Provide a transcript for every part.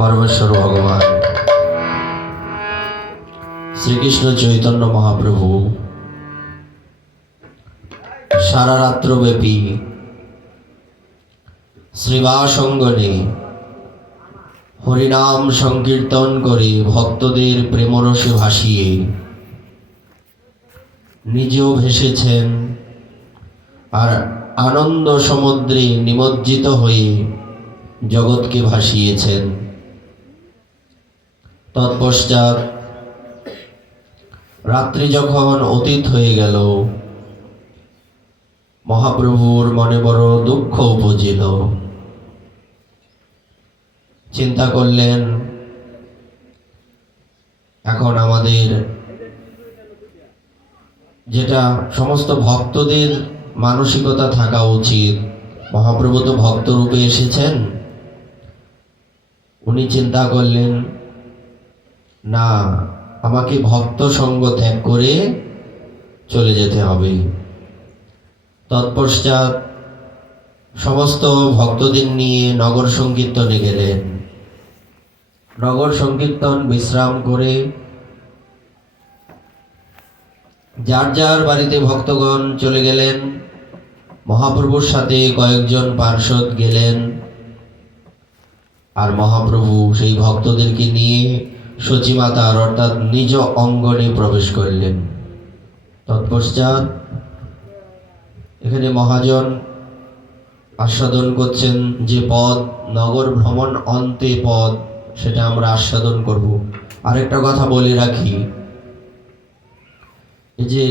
परमेश्वर भगवान श्रीकृष्ण चैतन्य महाप्रभु सारा रात्रव्यापी श्रीवास अंगने हरिनाम संकीर्तन करे भक्तদের प्रेमरसे भासिए निजेও ভেসেছেন আর आनंद समुद्रे निमज्जित হয়ে जगतকে ভাসিয়েছেন। तत्पश्चात रात्रि যখন অতীত হয়ে গেল महाप्रभुर मने बड़ दुख उपजिल। चिंता करलेन এখন আমাদের যেটা সমস্ত ভক্তদের মানসিকতা থাকা উচিত, মহাপ্রভু তো ভক্ত রূপে এসেছেন। উনি চিন্তা করলেন না, আমাকে ভক্ত সঙ্গ ত্যাগ করে চলে যেতে হবে। তৎপশ্চাৎ সমস্ত ভক্তদের নিয়ে নগর সংকীর্তনে গেলেন। নগর সংকীর্তন বিশ্রাম করে যার যার বাড়িতে ভক্তগণ চলে গেলেন। মহাপ্রভুর সাথে কয়েকজন পার্ষদ গেলেন আর মহাপ্রভু সেই ভক্তদেরকে নিয়ে সচিমাতার অর্থাৎ নিজ অঙ্গনে প্রবেশ করলেন। তৎপশ্চাৎ এখানে মহাজন আস্বাদন করছেন যে পদ নগর ভ্রমণ অন্তে পদ, সেটা আমরা আস্বাদন করব। আরেকটা কথা বলে রাখি, যে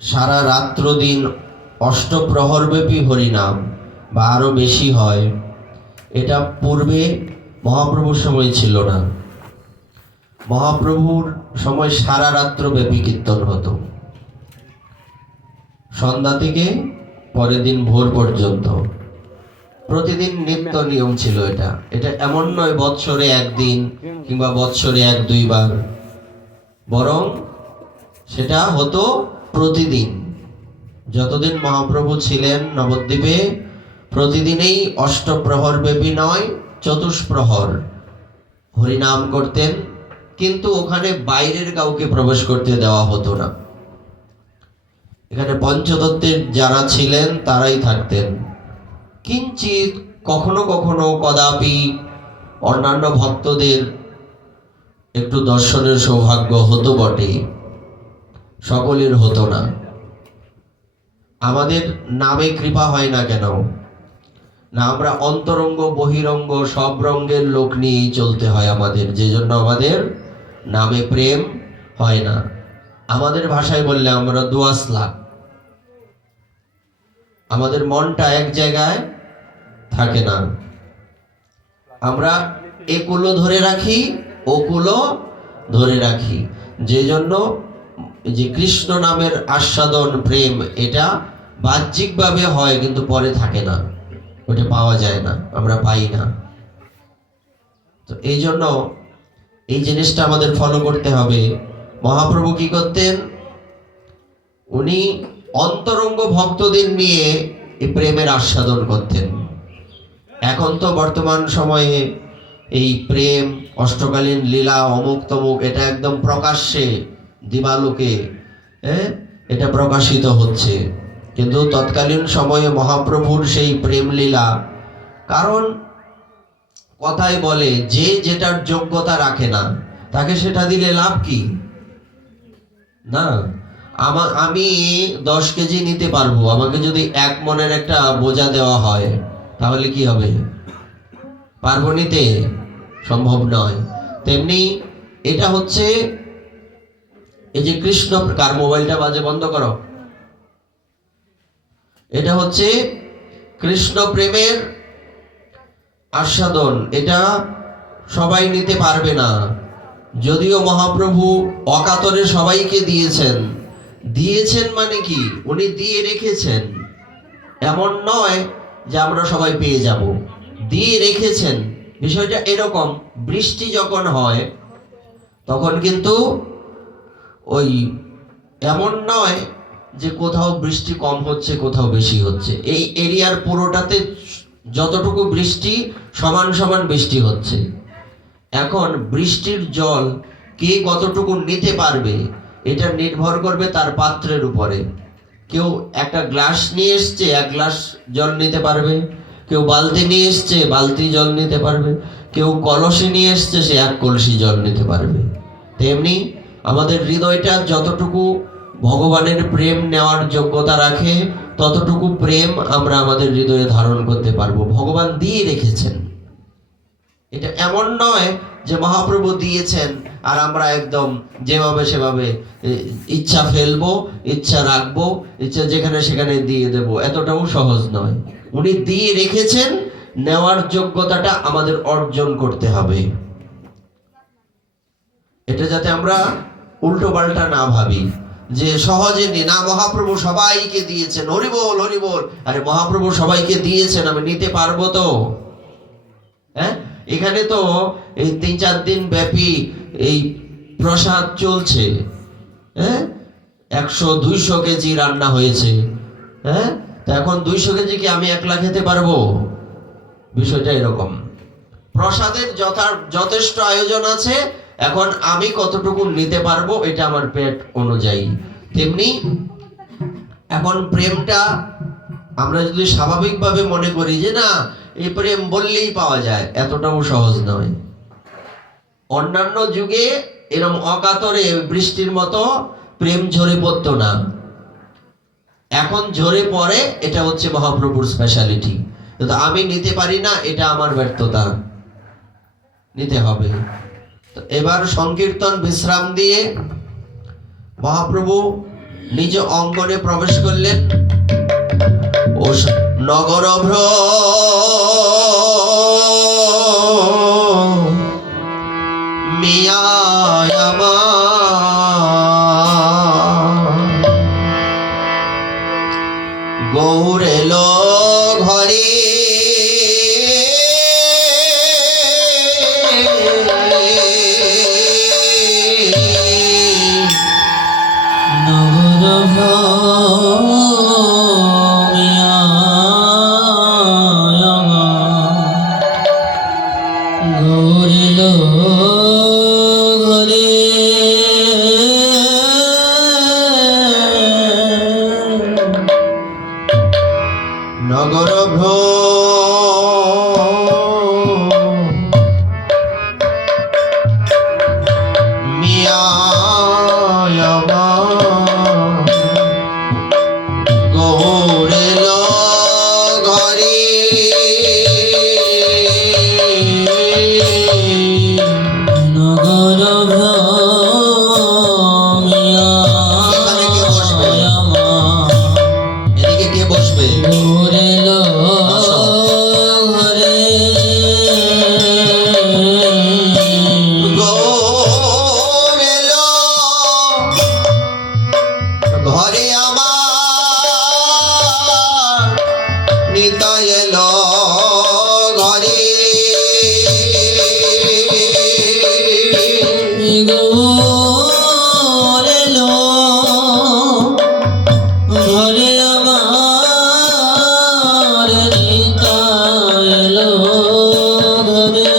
সারা রাত্র দিন অষ্টপ্রহরব্যাপী হরিনাম বা আরও বেশি হয়, এটা পূর্বে মহাপ্রভুর সময় ছিল না। মহাপ্রভুর সময় সারা রাত্রব্যাপী কীর্তন হতো, সন্ধ্যা থেকে পরের দিন ভোর পর্যন্ত প্রতিদিন নিত্য নিয়ম ছিল। এটা এটা এমন নয় বৎসরে একদিন কিংবা বৎসরে এক দুইবার, বরং সেটা হতো প্রতিদিন। যতদিন মহাপ্রভু ছিলেন নবদ্বীপে প্রতিদিনই অষ্টপ্রহর ব্যাপী নয়, চতুষ্প্রহর হরিনাম করতেন, কিন্তু ওখানে বাইরের কাউকে প্রবেশ করতে দেওয়া হতো না। এখানে পঞ্চতত্ত্বের যারা ছিলেন তারাই থাকতেন। কিঞ্চিত কখনো কখনো কদাপি অন্যান্য ভক্তদের একটু দর্শনের সৌভাগ্য হতো বটে, সকলের হতো না। আমাদের নামে কৃপা হয় না কেন? না, আমরা অন্তরঙ্গ বহিরঙ্গ সব রঙ্গের লোক নিয়েই চলতে হয় আমাদের, যে জন্য আমাদের নামে প্রেম হয় না। আমাদের ভাষায় বললে আমরা দুয়াসলা, আমাদের মনটা এক জায়গায় থাকে না। আমরা একুলো ধরে রাখি, ওকুলো ধরে রাখি, যে জন্য যে কৃষ্ণ নামের আস্বাদন প্রেম এটা বাহ্যিকভাবে হয়, কিন্তু পরে থাকে না, ওটা পাওয়া যায় না, আমরা পাই না। তো এই জন্য এই জিনিসটা আমাদের ফলো করতে হবে। মহাপ্রভু কি করতেন? উনি অন্তরঙ্গ ভক্তদের নিয়ে এই প্রেমের আস্বাদন করতেন। এখন তো বর্তমান সময়ে এই প্রেম, অষ্টকালীন লীলা, অমুক তমুক, এটা একদম প্রকাশ্যে দিবালোকে এটা প্রকাশিত হচ্ছে, কিন্তু তৎকালীন সময়ে মহাপ্রভুর সেই প্রেম লীলা, কারণ কথাই বলে যে যেটার যোগ্যতা রাখে না তাকে সেটা দিলে লাভ কি? না, আমি 10 কেজি নিতে পারবো, আমাকে যদি 1 মনের একটা বোঝা দেওয়া হয় তাহলে কি হবে? পারবো নিতে? সম্ভব নয়। তেমনি এটা হচ্ছে এই যে কৃষ্ণ, কার মোবাইলটা বাজে বন্ধ করো, এটা হচ্ছে কৃষ্ণ প্রেমের আস্বাদন। এটা সবাই নিতে পারবে না, যদিও মহাপ্রভু অকাতরে সবাইকে দিয়েছেন। দিয়েছেন মানে কি? উনি দিয়ে রেখেছেন, এমন নয় যে আমরা সবাই পেয়ে যাব, দিয়ে রেখেছেন। বিষয়টা এরকম, বৃষ্টি যখন হয় তখন কিন্তু ওই এমন নয় যে কোথাও বৃষ্টি কম হচ্ছে কোথাও বেশি হচ্ছে, এই এরিয়ার পুরোটাতে যতটুকু বৃষ্টি সমান সমান বৃষ্টি হচ্ছে। এখন বৃষ্টির জল কে কতটুকু নিতে পারবে এটা নির্ভর করবে তার পাত্রের উপরে। কেউ একটা গ্লাস নিয়ে এসছে, 1 গ্লাস জল নিতে পারবে। কেউ বালতি নিয়ে এসছে, বালতি জল নিতে পারবে। কেউ কলসি নিয়ে এসছে, সে 1 কলসি জল নিতে পারবে। তেমনি আমাদের হৃদয়টা যতটুকু ভগবানের প্রেম নেওয়ার যোগ্যতা রাখে, ততটুকু প্রেম আমরা আমাদের হৃদয়ে ধারণ করতে পারবো। ভগবান দিয়ে রেখেছেন। এটা এমন নয় যে মহাপ্রভু দিয়েছেন আর আমরা একদম যেভাবে সেভাবে ইচ্ছা ফেলবো, ইচ্ছা রাখবো, ইচ্ছা যেখানে সেখানে দিয়ে দেব, এতটাও সহজ নয়। উনি দিয়ে রেখেছেন, নেওয়ার যোগ্যতাটা আমাদের অর্জন করতে হবে। এটা যাতে আমরা উল্টো পাল্টা না ভাবি যে সহজে না, মহাপ্রভু সবাইকে দিয়েছেন, হরি বল হরি বল। আরে মহাপ্রভু সবাইকে দিয়েছেন, আমি নিতে পারবো তো? হ্যাঁ, এখানে তো এই 3-4 দিন ব্যাপী এই প্রসাদ চলছে। হ্যাঁ, 100-200 কেজি রান্না হয়েছে। হ্যাঁ, তো এখন 200 কেজি কি আমি একলা খেতে পারবো? বিষয়টা এরকম। প্রসাদের যথেষ্ট আয়োজন আছে, এখন আমি কতটুকু নিতে পারবো এটা আমার পেট অনুযায়ী। তেমনি এখন প্রেমটা আমরা যদি স্বাভাবিকভাবে মনে করি যে না, এই প্রেম বললেই পাওয়া যায়, এতটাও সহজ নয়। অন্যান্য যুগে এরকম অকাতরে বৃষ্টির মতো প্রেম ঝরে পড়তো না, এখন ঝরে পড়ে। এটা হচ্ছে মহাপ্রভুর স্পেশালিটি। কিন্তু আমি নিতে পারি না, এটা আমার ব্যর্থতা। নিতে হবে। তো এবার সংকীর্তন বিশ্রাম দিয়ে মহাপ্রভু নিজ অঙ্গনে প্রবেশ করলেন। ও নগর মিয়া গৌরেল ঘরে নগর মিয়া গৌরেল ঘরে ঘরে আমার নিতাই এলো ঘরে ঘরে আমার নিতাই এলো ঘরে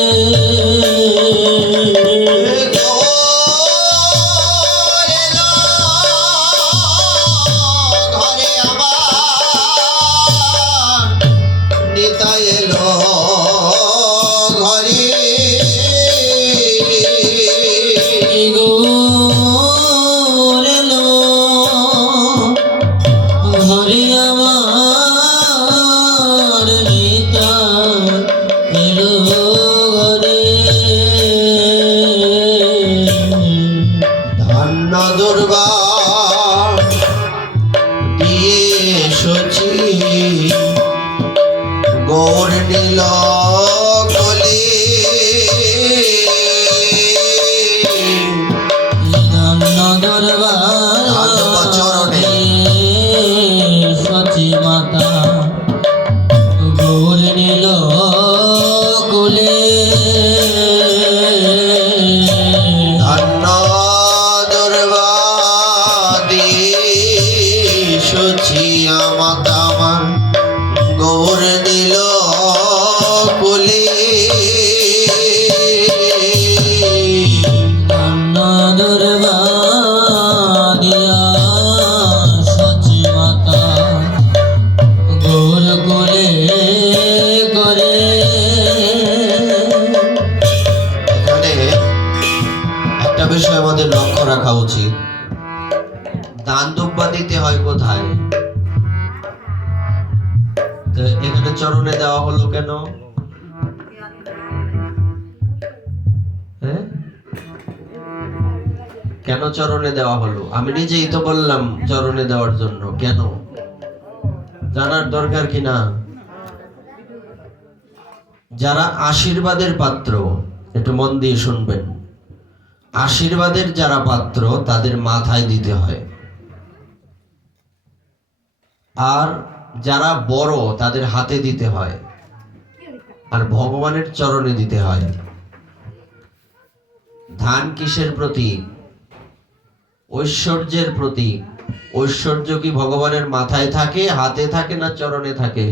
দান দুব্বা দিতে হয় কোথায়? তো এখানে চরণে দেওয়া হলো কেন? হ্যাঁ, কেন চরণে দেওয়া হলো? আমি নিজেই তো বললাম চরণে দেওয়ার জন্য। কেন জানার দরকার কিনা? যারা আশীর্বাদের পাত্র, একটু মন দিয়ে শুনবেন, আশীর্বাদের যারা পাত্র তাদের মাথায় দিতে হয়, আর যারা বড় তাদের হাতে দিতে হয়, আর ভগবানের চরণে দিতে হয়। ধান কিসের প্রতীক? ঐশ্বর্যের প্রতীক। ঐশ্বর্য কি ভগবানের মাথায় থাকে, হাতে থাকে, না চরণে থাকে?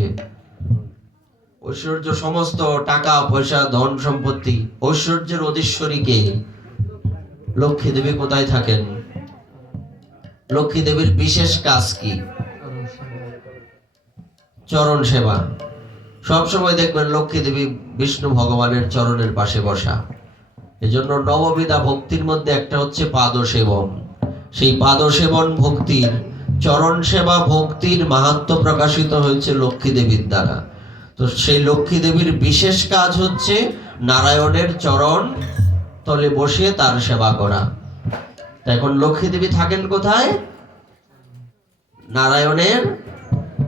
ঐশ্বর্য সমস্ত টাকা পয়সা ধন সম্পত্তি। ঐশ্বর্যের অধীশ্বরী কে? লক্ষ্মী দেবী কোথায় থাকেন? লক্ষ্মী দেবীর বিশেষ কাজ কি? চরণ সেবা। সব সময় দেখবেন লক্ষ্মী দেবী বিষ্ণু ভগবানের চরণের পাশে বসা। এজন্য নববিধা ভক্তির মধ্যে একটা হচ্ছে পাদ সেবন। সেই পাদ সেবন ভক্তির, চরণ সেবা ভক্তির মাহাত্ম্য প্রকাশিত হয়েছে লক্ষ্মী দেবীর দ্বারা। তো সেই লক্ষ্মী দেবীর বিশেষ কাজ হচ্ছে নারায়ণের চরণ তলে বসে তার সেবা করা। এখন লক্ষ্মী দেবী থাকেন কোথায়? নারায়ণের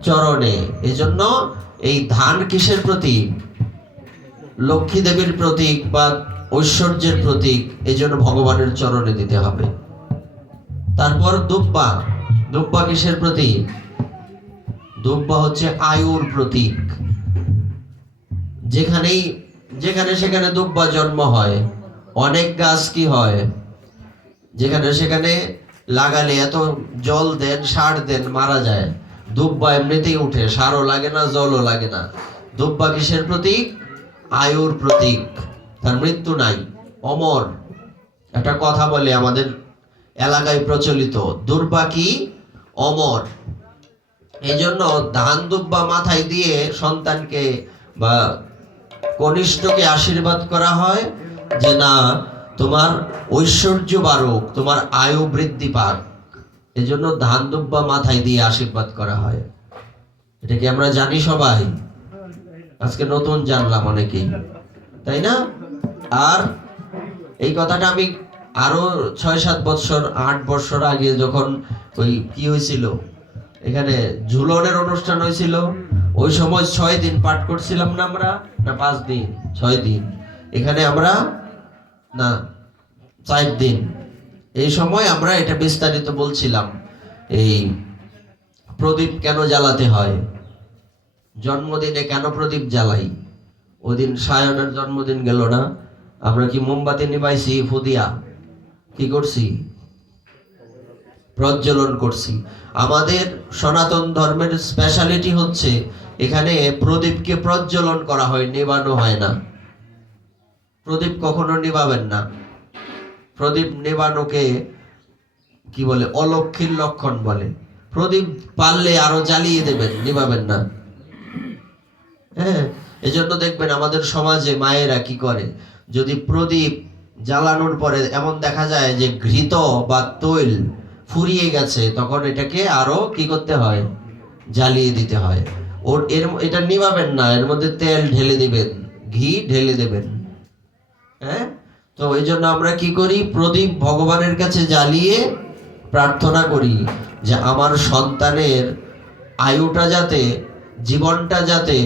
চরণে। এজন্য এই ধান কিসের প্রতীক? লক্ষ্মী দেবীর প্রতীক বা ঐশ্বর্যের প্রতীক। এজন্য ভগবানের চরণে দিতে হবে। তারপর দুব্বা। দুব্বা কিসের প্রতীক? দুব্বা হচ্ছে আয়ুর প্রতীক। যেখানে সেখানে দুব্বা জন্ম হয়। অনেক গাছ কি হয়, যেখানে সেখানে লাগালে এত জল দেন সার দেন মারা যায়। দুব্বা এমনিতেই উঠে, সারও লাগে না জলও লাগে না। দুব্বা কিসের প্রতীক? আয়ুর প্রতীক। তার মৃত্যু নাই, অমর। একটা কথা বলে আমাদের এলাকায় প্রচলিত, দুর্বা কি অমর। এই জন্য ধান দুব্বা মাথায় দিয়ে সন্তানকে বা কনিষ্ঠকে আশীর্বাদ করা হয় যে না, তোমার ঐশ্বর্য বাড়ুক, তোমার আয়ু বৃদ্ধি পাক। এই জন্য ধান দুব্বা মাথায় দিয়ে আশীর্বাদ করা হয়। এটা কি আমরা জানি সবাই? আজকে নতুন জানলাম অনেকেই, তাই না? আর এই কথাটা আমি আরো 6-7 বছর 8 বছর আগে যখন ওই কি হয়েছিল, এখানে ঝুলনের অনুষ্ঠান হয়েছিল, ওই সময় 6 দিন পাঠ করছিলাম না আমরা, না 5 দিন? 6 দিন। এখানে আমরা না 4 দিন। এই সময় আমরা এটা বিস্তারিত বলছিলাম। এই প্রদীপ কেন জ্বালাতে হয়, জন্মদিনে কেন প্রদীপ জ্বালাই। ওদিন সায়নের জন্মদিন গেল না, আমরা কি মোমবাতি নিবাইছি? ফুদিয়া কি করছি? প্রজ্বলন করছি। আমাদের সনাতন ধর্মের স্পেশালিটি হচ্ছে এখানে প্রদীপকে প্রজ্বলন করা হয়, নেবানো হয় না। প্রদীপ কখনো নিবাবেন না। প্রদীপ নেবানোকে কি বলে? অলক্ষীর লক্ষণ বলে। প্রদীপ পারলে আরো জ্বালিয়ে দেবেন, নিবাবেন না। হ্যাঁ, এজন্য দেখবেন আমাদের সমাজে মায়েরা কি করে, যদি প্রদীপ জ্বালানোর পরে এমন দেখা যায় যে ঘৃত বা তৈল ফুরিয়ে গেছে, তখন এটাকে আরো কি করতে হয়? জ্বালিয়ে দিতে হয়। এটা নিভাবেন না, এর মধ্যে তেল ঢেলে দিবেন, ঘি ঢেলে দেবেন। হ্যাঁ, তো এই জন্য আমরা কি করি? প্রদীপ ভগবানের কাছে জ্বালিয়ে প্রার্থনা করি যে আমার সন্তানের আয়ুটা যাতে, জীবনটা যাতে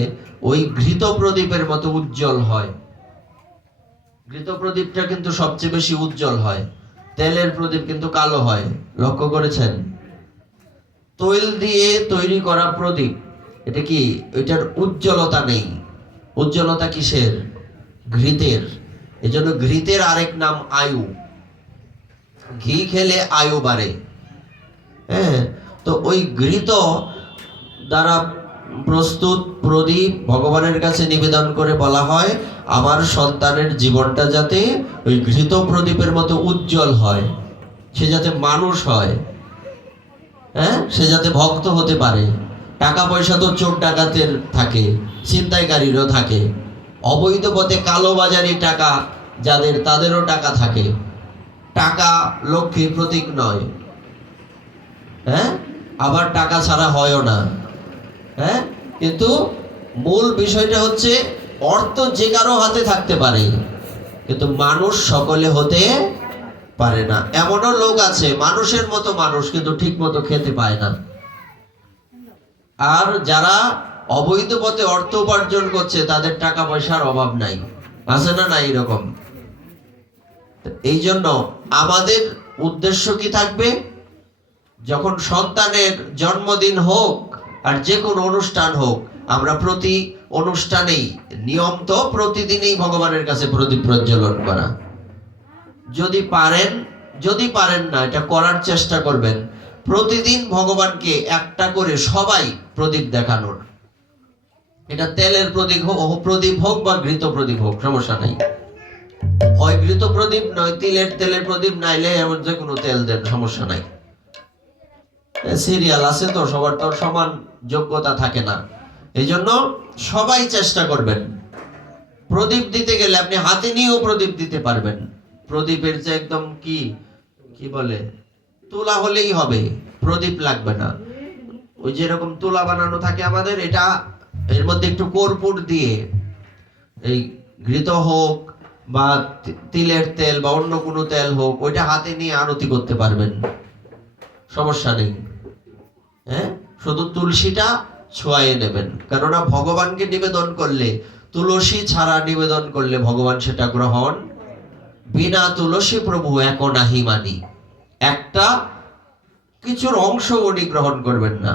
ওই ঘৃত প্রদীপের মতো উজ্জ্বল হয়। ঘৃত প্রদীপটা কিন্তু সবচেয়ে বেশি উজ্জ্বল হয়, তেলের প্রদীপ কিন্তু কালো হয়। লক্ষ্য করেছেন? তৈল দিয়ে তৈরি করা প্রদীপ, এটা কি, এটার উজ্জ্বলতা নেই। উজ্জ্বলতা কিসের? ঘৃতের। এজন্য ঘৃতের আরেক নাম আয়ু। ঘি খেলে আয়ু বাড়ে। হ্যাঁ, তো ওই ঘৃত দ্বারা প্রস্তুত প্রদীপ ভগবানের কাছে নিবেদন করে বলা হয় আমার সন্তানের জীবনটা যাতে ওই ঘৃত প্রদীপের মতো উজ্জ্বল হয়, সে যাতে মানুষ হয়। হ্যাঁ, সে যাতে ভক্ত হতে পারে। টাকা পয়সা তো চোর ডাকাতের থাকে, ছিনতাইকারীরও থাকে, অবৈধ পথে কালোবাজারি টাকা যাদের, তাদেরও টাকা থাকে। টাকা লক্ষ্মীর প্রতীক নয়। হ্যাঁ, আবার টাকা ছাড়া হয়ও না। হ্যাঁ, কিন্তু মূল বিষয়টা হচ্ছে অর্থ যে কারো হাতে থাকতে পারে, কিন্তু মানুষ সকলে হতে পারে না। এমনও লোক আছে মানুষের মতো মানুষ, কিন্তু ঠিক মতো খেতে পায় না। আর যারা অবৈধ পথে অর্থ উপার্জন করছে তাদের টাকা পয়সার অভাব নাই, আছে না? নাই এরকম। এই জন্য আমাদের উদ্দেশ্য কি থাকবে? যখন সন্তানের জন্মদিন হোক আর যে কোনো অনুষ্ঠান হোক, আমরা প্রতি অনুষ্ঠানেই নিয়ম তো প্রতিদিনই ভগবানের কাছে প্রদীপ প্রজ্বলন করা। যদি পারেন না, এটা করার চেষ্টা করবেন। প্রতিদিন ভগবানকে একটা করে সবাই প্রদীপ দেখানোর। এটা তেলের প্রদীপ হোক বা ঘৃত প্রদীপ হোক, সমস্যা নাই। হয় ঘৃত প্রদীপ, নয় তেলের প্রদীপ, নাইলে এমন যে কোনো তেল দেন, সমস্যা নাই। সিরিয়াল আছে তো, সবার তো সমান যোগ্যতা থাকে না। এই জন্য সবাই চেষ্টা করবেন। প্রদীপ দিতে গেলে আপনি হাতে নিয়েও প্রদীপ দিতে পারবেন। প্রদীপের যে একদম কি বলে, তুলা হলেই হবে, প্রদীপ লাগবে না। ওই যেরকম তুলা বানানো থাকে আমাদের, এটা এর মধ্যে একটু কর্পূর দিয়ে, এই ঘৃত হোক বা তিলের তেল বা অন্য কোনো তেল হোক, ওইটা হাতে নিয়ে আরতি করতে পারবেন, সমস্যা নেই। হ্যাঁ, শুধু তুলসীটা ছোঁয়াইয়ে নেবেন, কেননা ভগবানকে নিবেদন করলে, তুলসী ছাড়া নিবেদন করলে ভগবান সেটা গ্রহণ। বিনা তুলসী প্রভু এক নাহি মানি, একটা কিছুর অংশ উনি গ্রহণ করবেন না।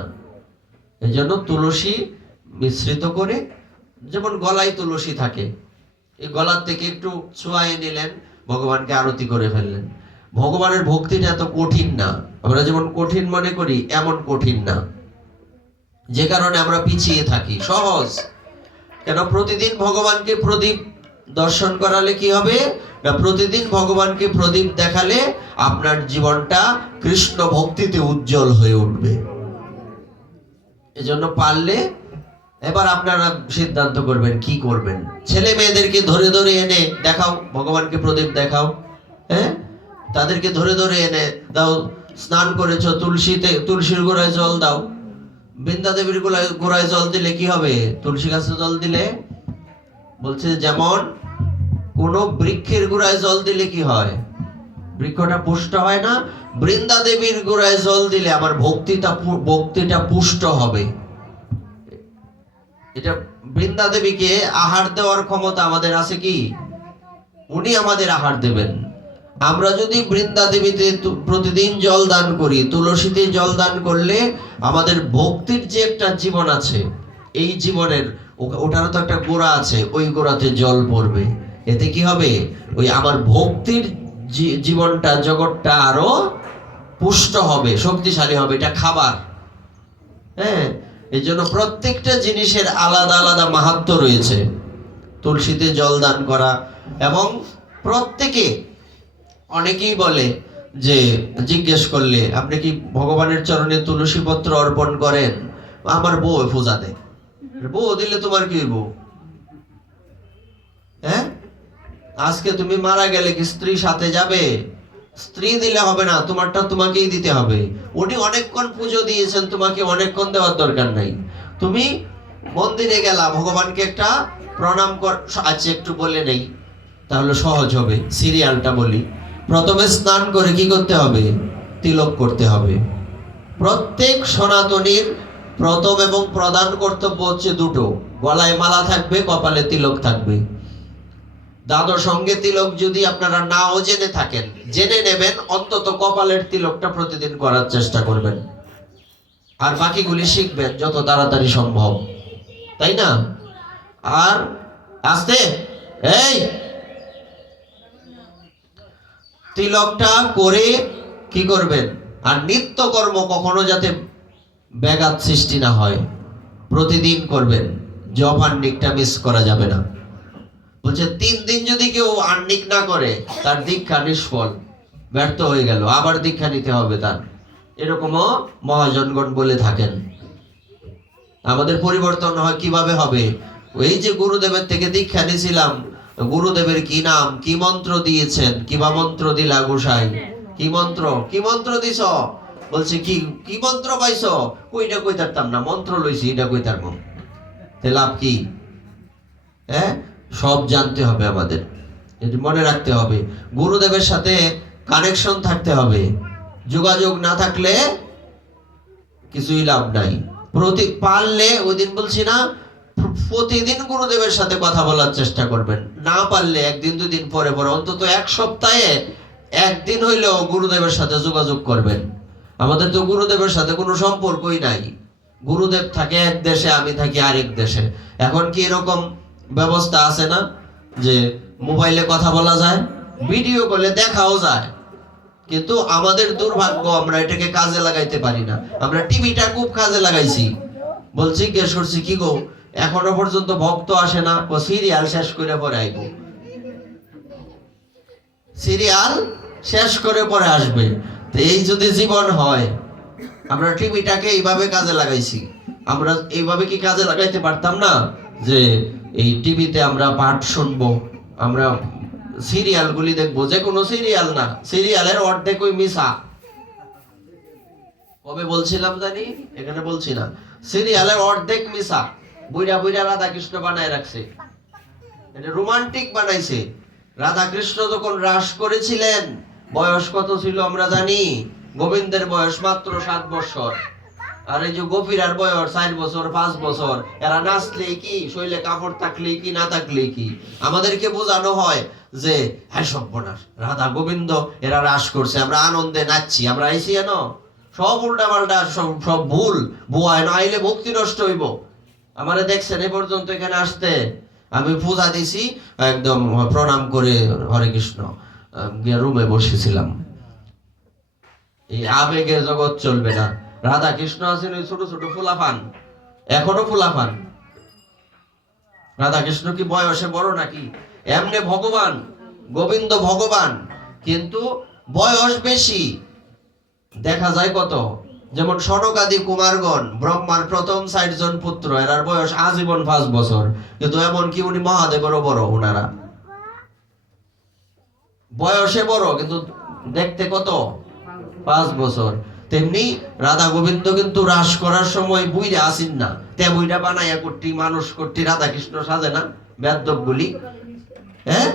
এই জন্য তুলসী মিশ্রিত করে, যেমন গলায় তুলসী থাকে, এই গলার থেকে একটু ছোঁয়াইয়ে নিলেন, ভগবানকে আরতি করে ফেললেন। ভগবানের ভক্তিটা এত কঠিন না, আমরা যেমন কঠিন মনে করি এমন কঠিন না, যে কারণে আমরা পিছিয়ে থাকি। সহজ। কেন? প্রতিদিন ভগবানকে প্রদীপ দর্শন করালে কি হবে না, প্রতিদিন ভগবানকে প্রদীপ দেখালে আপনার জীবনটা কৃষ্ণ ভক্তিতে উজ্জ্বল হয়ে উঠবে। এজন্য পারলে এবার আপনারা সিদ্ধান্ত করবেন কি করবেন। ছেলে মেয়েদেরকে ধরে ধরে এনে দেখাও, ভগবানকে প্রদীপ দেখাও। হ্যাঁ, তাদেরকে ধরে ধরে এনে দাও, স্নান করেছো, তুলসীর গোড়ায় জল দাও। বৃন্দা দেবীর গোড়ায় জল দিলে কি হবে? তুলসী গাছে জল দিলে বলছে যেমন কোন বৃক্ষের গোড়ায় জল দিলে কি হয়? বৃক্ষটা পুষ্ট হয় না? বৃন্দা দেবীর গোড়ায় জল দিলে আমার ভক্তিটা পুষ্ট হবে। এটা বৃন্দা দেবীকে আহার দেওয়ার ক্ষমতা আমাদের আছে কি? উনি আমাদের আহার দেবেন। আমরা যদি বৃন্দা দেবীতে প্রতিদিন জল দান করি, তুলসীতে জল দান করলে আমাদের ভক্তির যে একটা জীবন আছে, এই জীবনের ওটারও তো একটা গোড়া আছে, ওই গোড়াতে জল পড়বে। এতে কি হবে? ওই আমার ভক্তির জীবনটা, জগৎটা আরো পুষ্ট হবে, শক্তিশালী হবে। এটা খাবার। হ্যাঁ, এই জন্য প্রত্যেকটা জিনিসের আলাদা আলাদা মাহাত্ম্য রয়েছে। তুলসীতে জল দান করা, এবং প্রত্যেকে, অনেকেই বলে যে, জিজ্ঞেস করলে আপনি কি ভগবানের চরণে তুলসী পত্র অর্পণ করেন? আমার বউ পূজা দেয়। বউ দিলে তোমার কি বউ? হ্যাঁ, আজকে তুমি মারা গেলে কি স্ত্রী সাথে যাবে? স্ত্রী দিলে হবে না, তোমারটা তোমাকেই দিতে হবে। উনি অনেকক্ষণ পুজো দিয়েছেন, তোমাকে অনেকক্ষণ দেওয়ার দরকার নাই। তুমি মন্দিরে গেলা, ভগবানকে একটা প্রণাম কর। আচ্ছা, একটু বলে নেই, তাহলে সহজ হবে। সিরিয়ালটা বলি। প্রথমে স্নান করে কি করতে হবে? তিলক করতে হবে। প্রত্যেক সনাতনীর প্রথম এবং প্রধান কর্তব্য হচ্ছে দুটো: গলায় মালা থাকবে, কপালে তিলক থাকবে। দ্বাদশ সঙ্গে তিলক যদি আপনারা নাও জেনে থাকেন, জেনে নেবেন, অন্তত কপালের তিলকটা প্রতিদিন করার চেষ্টা করবেন। আর বাকিগুলি শিখবেন যত তাড়াতাড়ি সম্ভব, তাই না? আর আস্তে, এই তিলকটা করে কি করবেন? আর নিত্যকর্ম কখনো যাতে ব্যাঘাত সৃষ্টি না হয়, প্রতিদিন করবেন। জপ আহ্নিকটা মিস করা যাবে না। বলছে 3 দিন যদি কেউ আহ্নিক না করে, তার দীক্ষা নিষ্ফল, ব্যর্থ হয়ে গেল, আবার দীক্ষা নিতে হবে তার। এরকমও মহাজনগণ বলে থাকেন। আমাদের পরিবর্তন হয় কিভাবে হবে? ওই যে গুরুদেবের থেকে দীক্ষা নিয়েছিলাম, গুরুদেবের কি নাম, কি মন্ত্র দিয়েছেন, কিবা মন্ত্র দিলা গোসাই, কি মন্ত্র দিছ? বলছে কি কি মন্ত্র পাইছো? কইটা কই তারতাম না, মন্ত্র লইছি, এটা কই তারবো। তে লাভ কি? হ্যাঁ, সব জানতে হবে আমাদের, এটি মনে রাখতে হবে। গুরুদেবের সাথে কানেকশন থাকতে হবে। যোগাযোগ না থাকলে কিছুই লাভ নাই। পারলে ওই দিন বলছি না, প্রতিদিন গুরুদেবের সাথে কথা বলার চেষ্টা করবেন। না পারলে একদিন দুদিন পরে পরে, অন্তত এক সপ্তাহে একদিন হইলেও গুরুদেবের সাথে যোগাযোগ করবেন। আমাদের তো গুরুদেবের সাথে কোনো সম্পর্কই নাই। গুরুদেব থাকে এক দেশে, আমি থাকি আরেক দেশে। এখন কি এরকম ব্যবস্থা আছে না যে মোবাইলে কথা বলা যায়, ভিডিও কলে দেখাও যায়? কিন্তু আমাদের দুর্ভাগ্য, আমরা এটাকে কাজে লাগাইতে পারি না। আমরা টিভিটা খুব কাজে লাগাইছি। বলছি কে সরছি কি গো, এখনো পর্যন্ত ভক্ত আসে না, ও সিরিয়াল শেষ করে পরে আইব, সিরিয়াল শেষ করে পরে আসবে। তো এই যদি জীবন হয়, আমরা টিভিটাকে এইভাবে কাজে লাগাইছি, আমরা এইভাবে কি কাজে লাগাইতে পারতাম না? যে এই টিভিতে আমরা পাঠ শুনবো, আমরা সিরিয়ালগুলি দেখবো, যে কোনো সিরিয়াল না, সিরিয়ালের অর্ধেক ওই মিশা। কবে বলছিলাম জানি, এখানে বলছি না, সিরিয়ালের অর্ধেক মিশা। বুইরা বুইরা রাধা কৃষ্ণ বানায় রাখছে, এটা রোমান্টিক বানাইছে। রাধা কৃষ্ণ যখন রাস করেছিলেন, বয়স কত ছিল আমরা জানি? গোবিন্দের বয়স মাত্র 7 বছর, আর এই যে গোপীরার বয়স 4 বছর 5 বছর। এরা নাচলে কি, শরীরে কাপড় থাকলে কি, না থাকলে কি? আমাদেরকে বোঝানো হয় যে হ্যাঁ সর্বনাশ, রাধা গোবিন্দ এরা রাস করছে, আমরা আনন্দে নাচছি, আমরা আইছি এন সব উল্টা পাল্টা, সব ভুল বুয়ায় না আইলে ভক্তি নষ্ট হইব। আমারে দেখছেন এ পর্যন্ত এখানে আসতে, আমি পূজা দিছি, একদম প্রণাম করে হরে কৃষ্ণ গিয়ে রুমে বসেছিলাম। এই আবেগের জগৎ চলবে না। রাধা কৃষ্ণ আছেন ওই ছোট ছোট ফুলাফান, এখনো ফুলাফান। রাধা কৃষ্ণ কি বয়সে বড় নাকি? এমনি ভগবান, গোবিন্দ ভগবান, কিন্তু বয়স বেশি। দেখা যায় কত, যেমন সনকাদি কুমারগণ, ব্রহ্মার প্রথম 60 জন পুত্র, এরার বয়স আজীবন 5 বছর, কিন্তু এমন কি উনি মহাদেবেরও বড়। ওনারা বয়সে বড় কিন্তু দেখতে কত, 5 বছর। তেমনি রাধা গোবিন্দ কিন্তু রাস করার সময় বুইরা আসেন না, তে বুইরা বানাইয়া করতি, মানুষ করতি, রাধা কৃষ্ণ সাজে না বেদবগুলি। হ্যাঁ,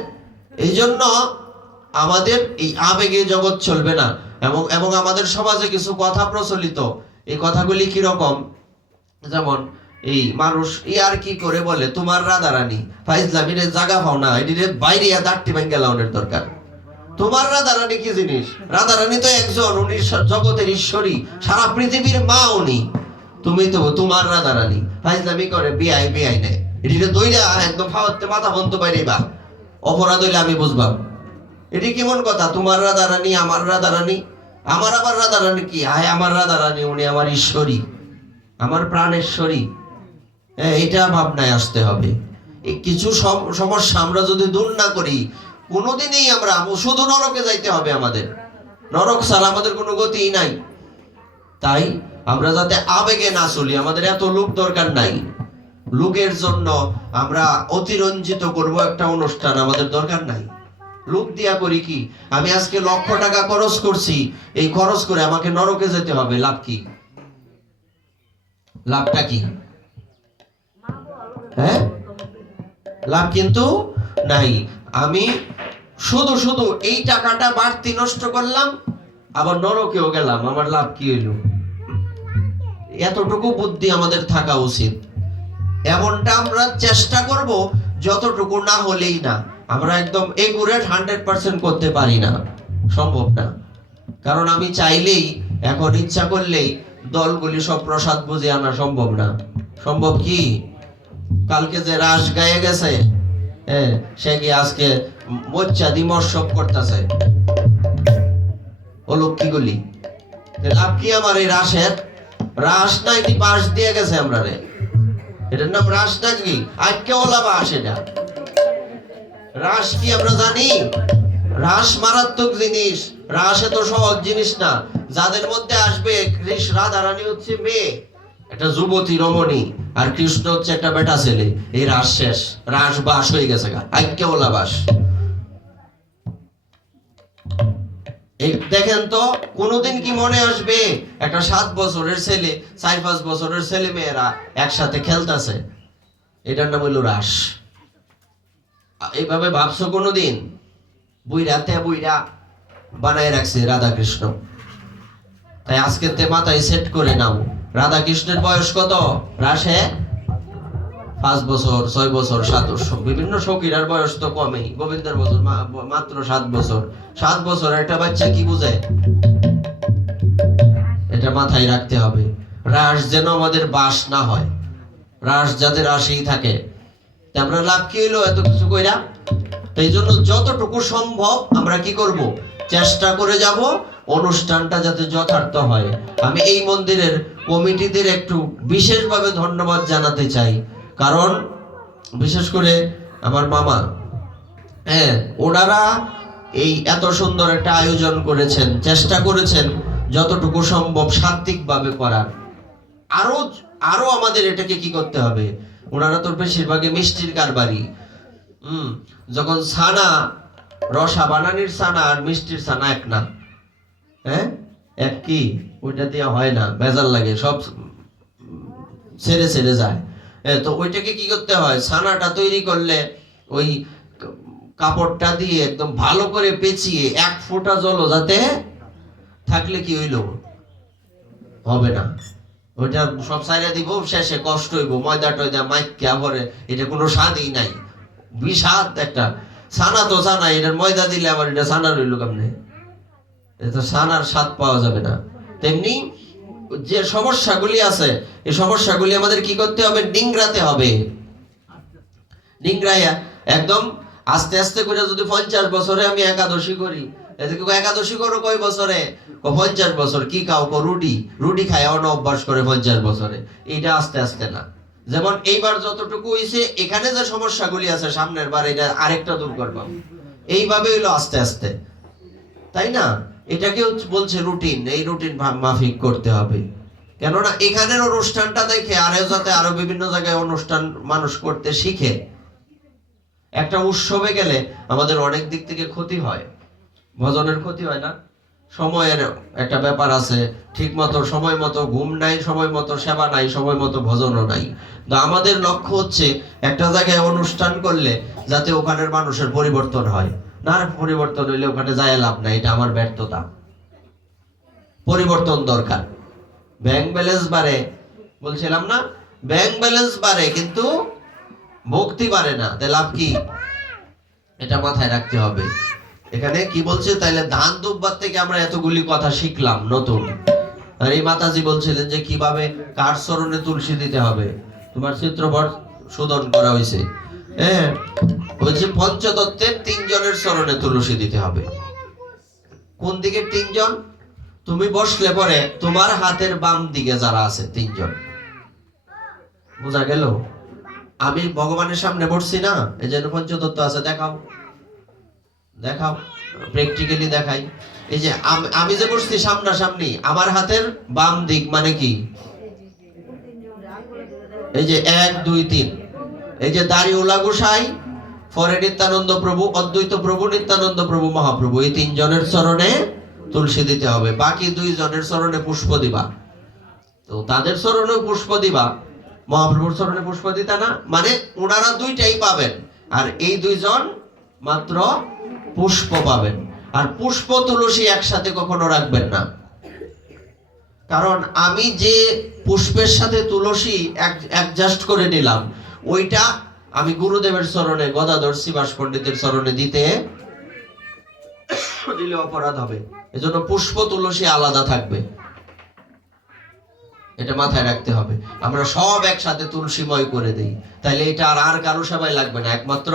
এই জন্য আমাদের এই আবেগে জগৎ চলবে না। এবং আমাদের সমাজে কিছু কথা প্রচলিত, এই কথাগুলি কি রকম, যেমন এই মানুষ আর কি করে বলে, তোমার রাধা রানী ফাইজলামিরে জায়গা পাও না, এটিরে বাইরে দাঁড়টি ভেঙে লাউনের দরকার। তোমার রাধা রানী কি জিনিস? রাধা রানী তো একজন, উনি জগতের ঈশ্বরী, সারা পৃথিবীর মা উনি। তুমি তো তোমার রাধা রানী ফাইজলামি করে বিয়াই বিয়াই নেয়, এটিরে দইরা একদম ফাওয়াতে মাথা বন্ধ বাইরে বা অপরাধ হইলে আমি বুঝবাম। এটি কেমন কথা? তোমার রাধা রানী, আমার রাধা রানী। আমার আবার রাধা রানী কি? হায়, আমার রাধা রানী উনি আমার ঈশ্বরী, আমার প্রাণেশ্বরী। এটা ভাবনায় আসতে হবে। এই কিছু সমস্যা আমরা যদি দূর না করি, কোনোদিনই আমরা শুধু নরকে যাইতে হবে। আমাদের নরক ছাড়া আমাদের কোনো গতিই নাই। তাই আমরা যাতে আবেগে না চলি, আমাদের এত লোক দরকার নাই। লোকের জন্য আমরা অতিরঞ্জিত করব একটা অনুষ্ঠান, আমাদের দরকার নাই। লোক দিয়া করি কি? আমি আজকে 1,00,000 টাকা খরচ করছি, এই খরচ করে আমাকে নরকে যেতে হবে, লাভ কি? লাভটা কি? হ্যাঁ, লাভ কিন্তু নাই। আমি শুধু শুধু এই টাকাটা বাড়তি নষ্ট করলাম, আবার নরকেও গেলাম, আমার লাভ কি হইল? এতটুকু বুদ্ধি আমাদের থাকা উচিত। এমনটা আমরা চেষ্টা করব, যতটুকু না হলেই না। আমরা একদম একুরেট 100% করতে পারি না, সম্ভব না। কারণ আমি চাইলেই, এখন ইচ্ছা করলেই দলগুলি সব প্রসাদ বুঝে আনা সম্ভব না। সম্ভব কি? কালকে যে রাস গায়ে গেছে, সে কি আজকে মজ্জাদি মৎসব করতেছে? ও লক্ষ্মীগুলি লাভ কি আমার এই রাসের? রাস না, এটি বাস দিয়ে গেছে আমরা রে, এটার নাম রাস নাকি? আজকে ওলা বাস। এটা রাস কি আমরা জানি? রাস মারাত্মক জিনিস। রাস এত সহজ জিনিস না। যাদের মধ্যে আসবে, কৃষ্ণ রাধা রানী হচ্ছে মেয়ে, একটা যুবতী রমণী, আর কৃষ্ণ হচ্ছে একটা বেটা ছেলে। এই রাস শেষ, রাস বাস হয়ে গেছে গা, আজকে ওলা বাস। এই দেখেন তো, কোনোদিন কি মনে আসবে একটা 7 বছরের ছেলে 4-5 বছরের ছেলে মেয়েরা একসাথে খেলতেছে? এটার নাম হইল রাস। এইভাবে ভাবছো কোনোদিন? বুইরা বানায় রাখছে রাধা কৃষ্ণ। তাই আজকে তে মাথায় সেট করে নাও, রাধা কৃষ্ণের বয়স কত? রাসে 5 বছর, 6 বছর, 7 বছর। বিভিন্ন সখীরার বয়স তো কমেই, গোবিন্দের বছর মাত্র 7 বছর। 7 বছর একটা বাচ্চা কি বুঝে? এটা মাথায় রাখতে হবে। রাস যেন আমাদের বাস না হয়, রাস যাতে রাসেই থাকে। আমরা লাভ কি হইলো এত কিছু কইরা? তো এই জন্য যতটুকু সম্ভব আমরা কি করব? চেষ্টা করে যাব অনুষ্ঠানটা যাতে যথার্থ হয়। আমি এই মন্দিরের কমিটিদের একটু বিশেষভাবে ধন্যবাদ জানাতে চাই, কারণ বিশেষ করে আমার মামা, হ্যাঁ, ওনারা এই এত সুন্দর একটা আয়োজন করেছেন, চেষ্টা করেছেন যতটুকু সম্ভব সাত্বিকভাবে করার। আরো আরো আমাদের এটাকে কি করতে হবে? ওনারা তো বেশিরভাগই মিষ্টির কারবারি। যখন ছানা, রসা বানানির ছানা আর মিষ্টির ছানা এক না, হ্যাঁ, এক কি? ওইটা দিয়ে হয় না, ভেজাল লাগে, সব ছেড়ে ছেড়ে যায়। তো ওইটাকে কি করতে হয়? ছানাটা তৈরি করলে ওই কাপড়টা দিয়ে একদম ভালো করে পেঁচিয়ে 1 ফোঁটা জলও যাতে থাকলে কি হইল? হবে না। ওইটা সব সাইরা দিব, শেষে কষ্ট হইব, ময়দা টয়দা মাইকা ভরে, এটা কোনো স্বাদই নাই, বিষাদ একটা। ছানা তো ছানা, এটার ময়দা দিলে আবার এটা ছানা রইল কেমনে? এটা ছানার স্বাদ পাওয়া যাবে না। তেমনি যে সমস্যাগুলি আছে, এই সমস্যাগুলি আমাদের কি করতে হবে? নিংড়াতে হবে। নিংড়াইয়া একদম আস্তে আস্তে করে, যদি 50 বছরে আমি একাদশী করি, একাদশী করো কয় বছরে? 50 বছর। কি খাও? রুটি খায় অন্য অভ্যাস করে 50 বছরে। এটা আস্তে আস্তে না। যেমন এইবার যতটুকু হইছে, এখানে যে সমস্যাগুলি আছে সামনের বার এটা আরেকটা দূর করবা, এইভাবে হইলো আস্তে আস্তে, তাই না? এটাকেও বলছে রুটিন। এই রুটিন মাফিক করতে হবে, কেননা এখানের অনুষ্ঠানটা দেখে আরো যাতে আরো বিভিন্ন জায়গায় অনুষ্ঠান মানুষ করতে শিখে। একটা উৎসবে গেলে আমাদের অনেক দিক থেকে ক্ষতি হয়, ভজনের ক্ষতি হয় না? সময়ের একটা ব্যাপার আছে, ঠিক মতো সময় মতো ঘুম নাই, সময় মতো সেবা নাই, সময় মতো ভজনও নাই। তো আমাদের লক্ষ্য হচ্ছে একটা জায়গায় অনুষ্ঠান করলে যাতে ওখানের মানুষের পরিবর্তন হয়। না, পরিবর্তন হইলে ওখানে যায় লাভ নাই, এটা আমার ব্যর্থতা। পরিবর্তন দরকার। ব্যাংক ব্যালেন্স বাড়ে, বলছিলাম না? ব্যাংক ব্যালেন্স বাড়ে কিন্তু ভক্তি বাড়ে না, তাই লাভ কি? এটা মাথায় রাখতে হবে। এখানে কি বলছে? তাইলে ধান দুব্বার থেকে আমরা এতগুলি কথা শিখলাম নতুন। আর এই মাতাজি বলছিলেন যে কিভাবে কার চরণে তুলসী দিতে হবে। তোমার চিত্রপট শোধন করা হয়েছে, হ্যাঁ, বলছে পঞ্চতত্ত্বের 3 জনের চরণে তুলসী দিতে হবে। কোন দিকে 3 জন? তুমি বসলে পরে তোমার হাতের বাম দিকে যারা আছে 3 জন। বোঝা গেল? আমি ভগবানের সামনে বসছি না, এই জন্য পঞ্চতত্ত্ব আছে। দেখাও দেখাও, প্র্যাকটিক্যালি দেখাই। এই যে আমি যে বসছি সামনাসামনি, আমার হাতের বাম দিক মানে কি? এই যে 1 2 3, এই যে দাড়িওয়ালা গোসাই, পরে নিত্যানন্দ প্রভু, অদ্বৈত প্রভু, নিত্যানন্দ প্রভু, মহাপ্রভু, এই 3 জনের চরণে তুলসী দিতে হবে। বাকি 2 জনের চরণে পুষ্প দিবা। তো তাদের চরণে পুষ্প দিবা, মহাপ্রভুর চরণে পুষ্প দিতা না, মানে ওনারা 2টাই পাবেন, আর এই 2 জন মাত্র পুষ্প পাবেন। আর পুষ্প তুলসী একসাথে কখনো রাখবেন না, কারণ আমি যে পুষ্পের সাথে তুলসী অ্যাডজাস্ট করে নিলাম, ওইটা আমি গুরুদেবের চরণে, গদাধর শ্রীবাস পণ্ডিতের চরণে দিলে অপরাধ হবে। এজন্য পুষ্প তুলসী আলাদা থাকবে, এটা মাথায় রাখতে হবে। আমরা সব একসাথে তুলসীময় করে দেই, তাইলে এটা আর কারো সেবায় লাগবে না। একমাত্র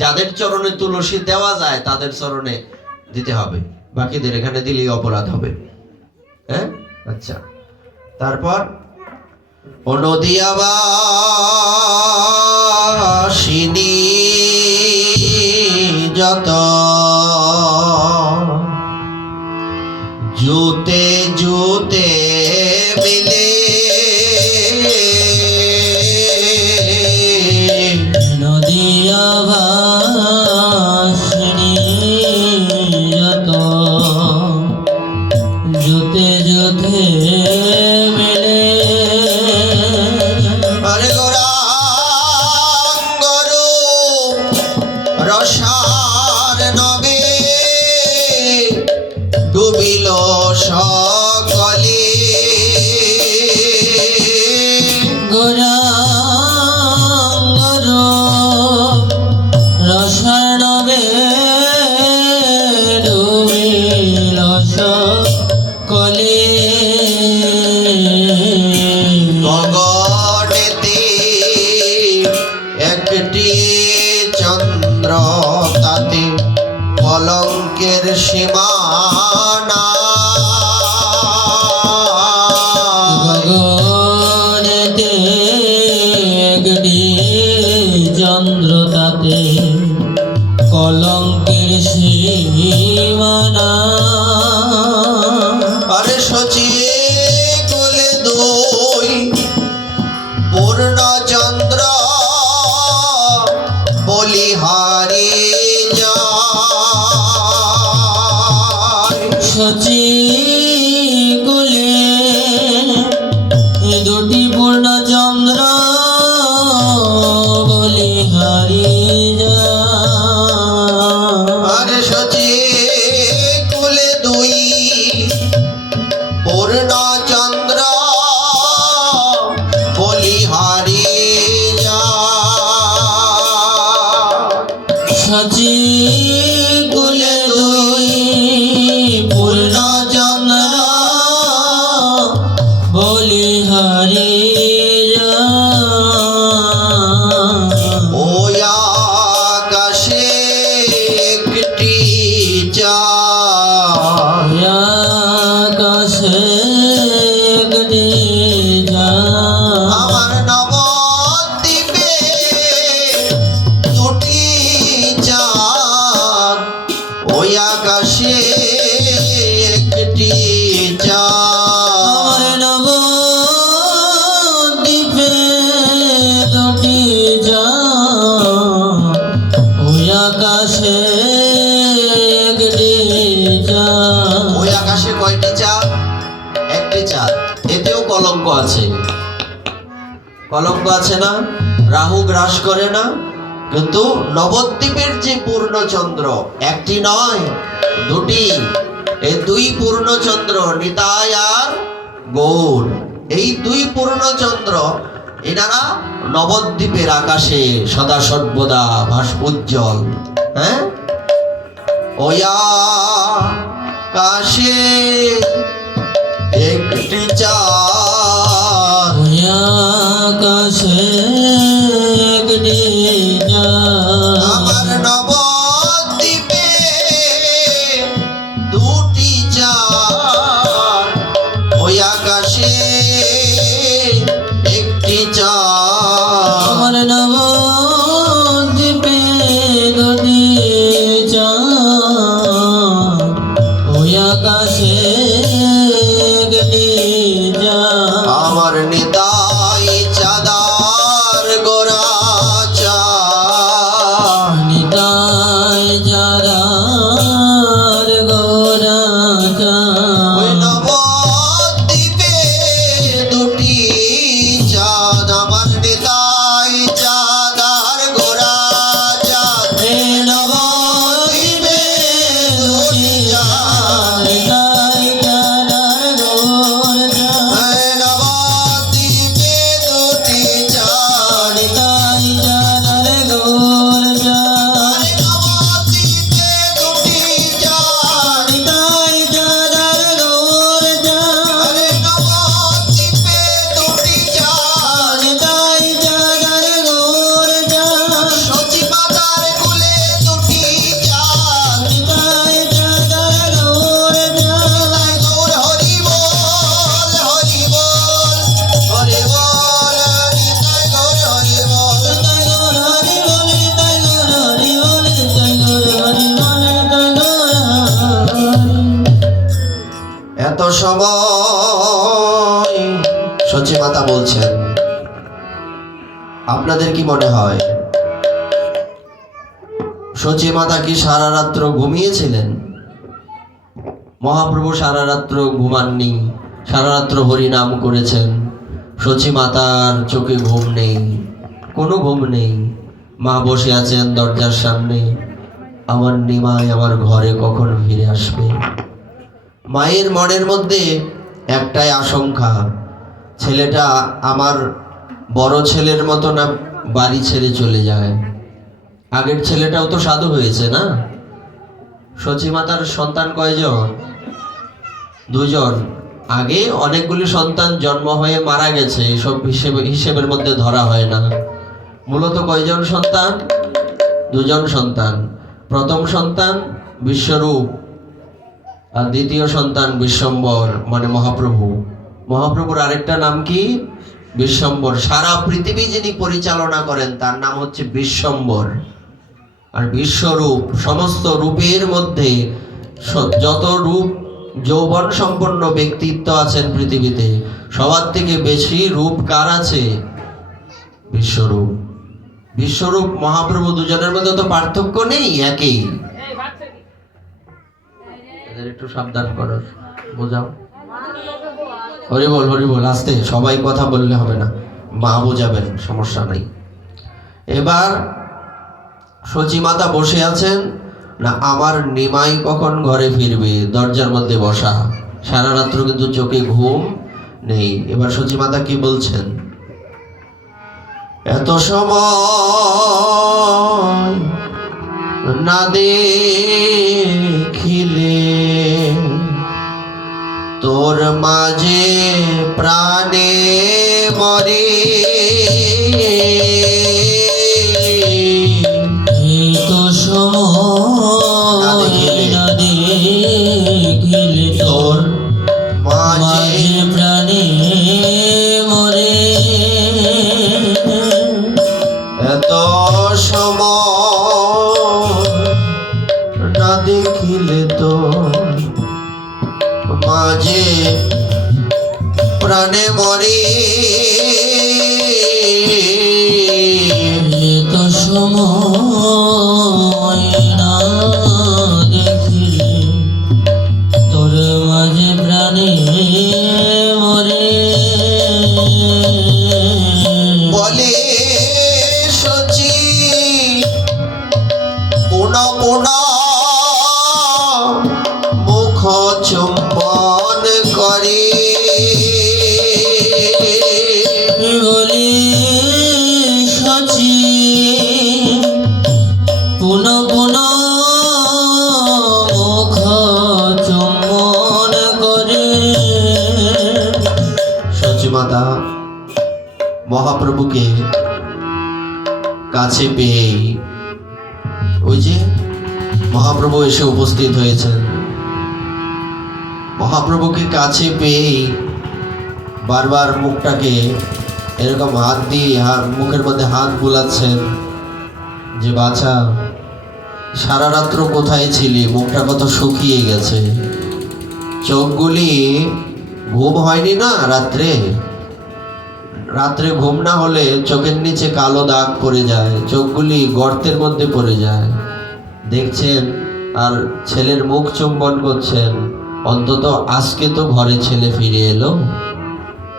যাদের চরণে তুলসী দেওয়া যায় তাদের চরণে দিতে হবে, বাকিদের এখানে দিলেই অপরাধ হবে। হ্যাঁ, আচ্ছা। তারপর নদিয়াবাসিনী যত জুতে জুতে মিলে, নদিয়াবাসিনী যত গগনেতে একটি চন্দ্র, তাতে কলঙ্কের সীমানা। গগনেতে একটি চন্দ্র, তাতে কলঙ্কের সীমানা। আরে শচী কুলে দুই পূর্ণচন্দ্র, বলিহারি যায়। শচী কুলে দুটি পূর্ণচন্দ্র, বলিহারি যায়। আরে শচী কুলে দুই পূর্ণচন্দ্র, বলিহারি যায়। শচী কুলে দুই পূর্ণচন্দ্র, বলিহারি যায়। ওই আকাশে একটি চাঁদ, আকাশে একটি চাঁদ। আমার নবদ্বীপে দুটি চাঁদ, ওই আকাশে একটি চাঁদ। আমার নবদ্বীপে দুটি চাঁদ, ওই আকাশে একটি চাঁদ। ওই আকাশে কয়টি চাঁদ? একটি চাঁদ। এতেও কলঙ্ক আছে, কলঙ্ক আছে না? রাহু গ্রাস করে না? কিন্তু নবদ্বীপের যে পূর্ণচন্দ্র একটি নয়, দুটি। এই দুই পূর্ণচন্দ্র, নিতাই আর গৌর, এই দুই পূর্ণচন্দ্র এনারা নবদ্বীপের আকাশে সদা সর্বদা ভাস্কর্যল। হ্যাঁ, ওই আকাশে একটি চাঁদ, ওই আকাশে একটি চাঁদ। আমার নবদ্বীপে দুটি চাঁদ, ওই আকাশে একটি চাঁদ। আমার নবদ্বীপে দুটি চাঁদ, ওই আকাশে একটি চাঁদ। আমার নিতাই চাঁদার গোরা চাঁদ, নিতাই চাঁদার গোরা ওই চাঁদ। নবদ্বীপে দুটি চাঁদ, আমার নিতাই চাঁদার গোরা চাঁদ। হে নবদ্বীপে দুটি চাঁদ, নিতাই চাঁদার গোরা চাঁদ। এই নবদ্বীপে দুটি চাঁদ, নিতাই চাঁদার গোরা চাঁদ। এই নবদ্বীপে দুটি চাঁদ, নিতাই চাঁদার গোরা চাঁদ। এই নবদ্বীপে দুটি চাঁদ। নিতাই চাঁদার গোরা চাঁদ। সচী মাতার কুলে দুটি চাঁদ, নিতাই চাঁদার গোরা চাঁদ। তাই গৌর হরি বল, হরি বল, হরি বল, নিতাই গৌর হরি বল। নিতাই গৌর হরি বল, নিতাই গৌর হরি বল, নিতাই গৌর হরি বল, নিতাই গৌর হরি। এত সময় সচী মাতা বলছেন, আপনাদের কি মনে হয় সচী মাতা কি সারা রাত্র ঘুমিয়েছিলেন? মহাপ্রভু সারা রাত্র ঘুমাননি, সারা রাত্র হরিনাম করেছেন। সচী মাতার চোখে ঘুম নেই, কোনো ঘুম নেই। মা বসে আছেন দরজার সামনে, আমার নিমাই আমার ঘরে কখন ফিরে আসবে। মায়ের মনের মধ্যে একটাই আশঙ্কা, ছেলেটা আমার বড় ছেলের মতো না বাড়ি ছেড়ে চলে যায়। আগের ছেলেটাও তো সাধু হয়েছে না? সচী মাতার সন্তান কয়জন? দুজন। আগে অনেকগুলি সন্তান জন্ম হয়ে মারা গেছে, এসব হিসেবের মধ্যে ধরা হয় না। মূলত কয়জন সন্তান? দুজন সন্তান। প্রথম সন্তান বিশ্বরূপ আর দ্বিতীয় সন্তান বিশ্বম্বর, মানে মহাপ্রভু। মহাপ্রভুর আরেকটা নাম কি? বিশ্বম্বর। সারা পৃথিবী যিনি পরিচালনা করেন তার নাম হচ্ছে বিশ্বম্বর। আর বিশ্বরূপ, সমস্ত রূপের মধ্যে যত রূপ যৌবন সম্পন্ন ব্যক্তিত্ব আছেন পৃথিবীতে, সবার থেকে বেশি রূপ কার আছে? বিশ্বরূপ। বিশ্বরূপ মহাপ্রভু, দুজনের মধ্যে তো পার্থক্য নেই, একই। এদের একটু সাবধান করো, বোঝাও। হরি বল, হরি বল। আস্তে, সবাই কথা বললে হবে না, মা বোঝাবেন, সমস্যা নাই। এবার সচিমাতা বসে আছেন, না আমার নিমাই কখন ঘরে ফিরবে, দরজার মধ্যে বসা, সারা রাত্র কিন্তু চোখে ঘুম নেই। এবার সচিমাতা কি বলছেন? এত সময় না দেখিলে তোর মাঝে প্রাণে মরে, তো সময় না দেখিলে তোর মাঝে প্রাণে মরে, এত সময় না দেখিলে তো মাঝে প্রাণে মরে, তো সময় না দেখিলে তোর মাঝে প্রাণে মরে। বলে সচি পুন পুন মুখ চুম্বন করে, বলি সচি পুন পুন মুখ চুম্বন করে। সচিমাতা মহাপ্রভুকে কাছে পেয়ে, ওই যে মহাপ্রভু এসে উপস্থিত হয়েছেন, মহাপ্রভুকে কাছে পেয়ে বারবার মুখটাকে এরকম হাত দিয়ে মুখের মধ্যে হাত বুলাচ্ছেন যে বাছা সারা রাত্র কোথায় ছিলি, মুখটা কত শুকিয়ে গেছে, চোখগুলি ঘুম হয়নি না রাত্রে? রাত্রে ঘুম না হলে চোখের নিচে কালো দাগ পড়ে যায়, চোখগুলি গর্তের মধ্যে পড়ে যায়, দেখছেন। আর ছেলের মুখ চুম্বন করছেন, অন্তত আজকে তো ঘরে ছেলে ফিরে এলো।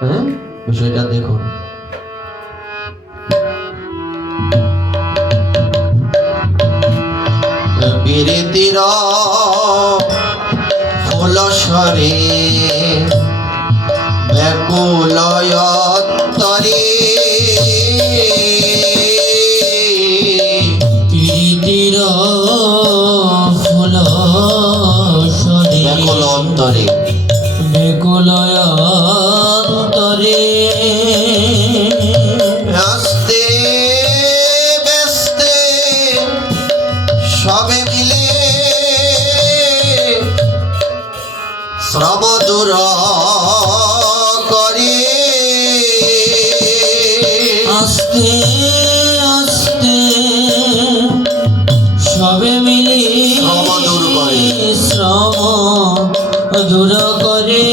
হ্যাঁ, বিষয়টা দেখুন। প্রীতির ফুলসরে ব্যাকুলয়ন্তরে, প্রীতির ফুল সরে ব্যাকুল অন্তরে, বেকুলয় অন্তরে, আস্তে ব্যস্তে সবে মিলে শ্রম দূর করে, আস্তে আস্তে সবে মিলি শ্রম দূর করে, শ্রম দূর করে।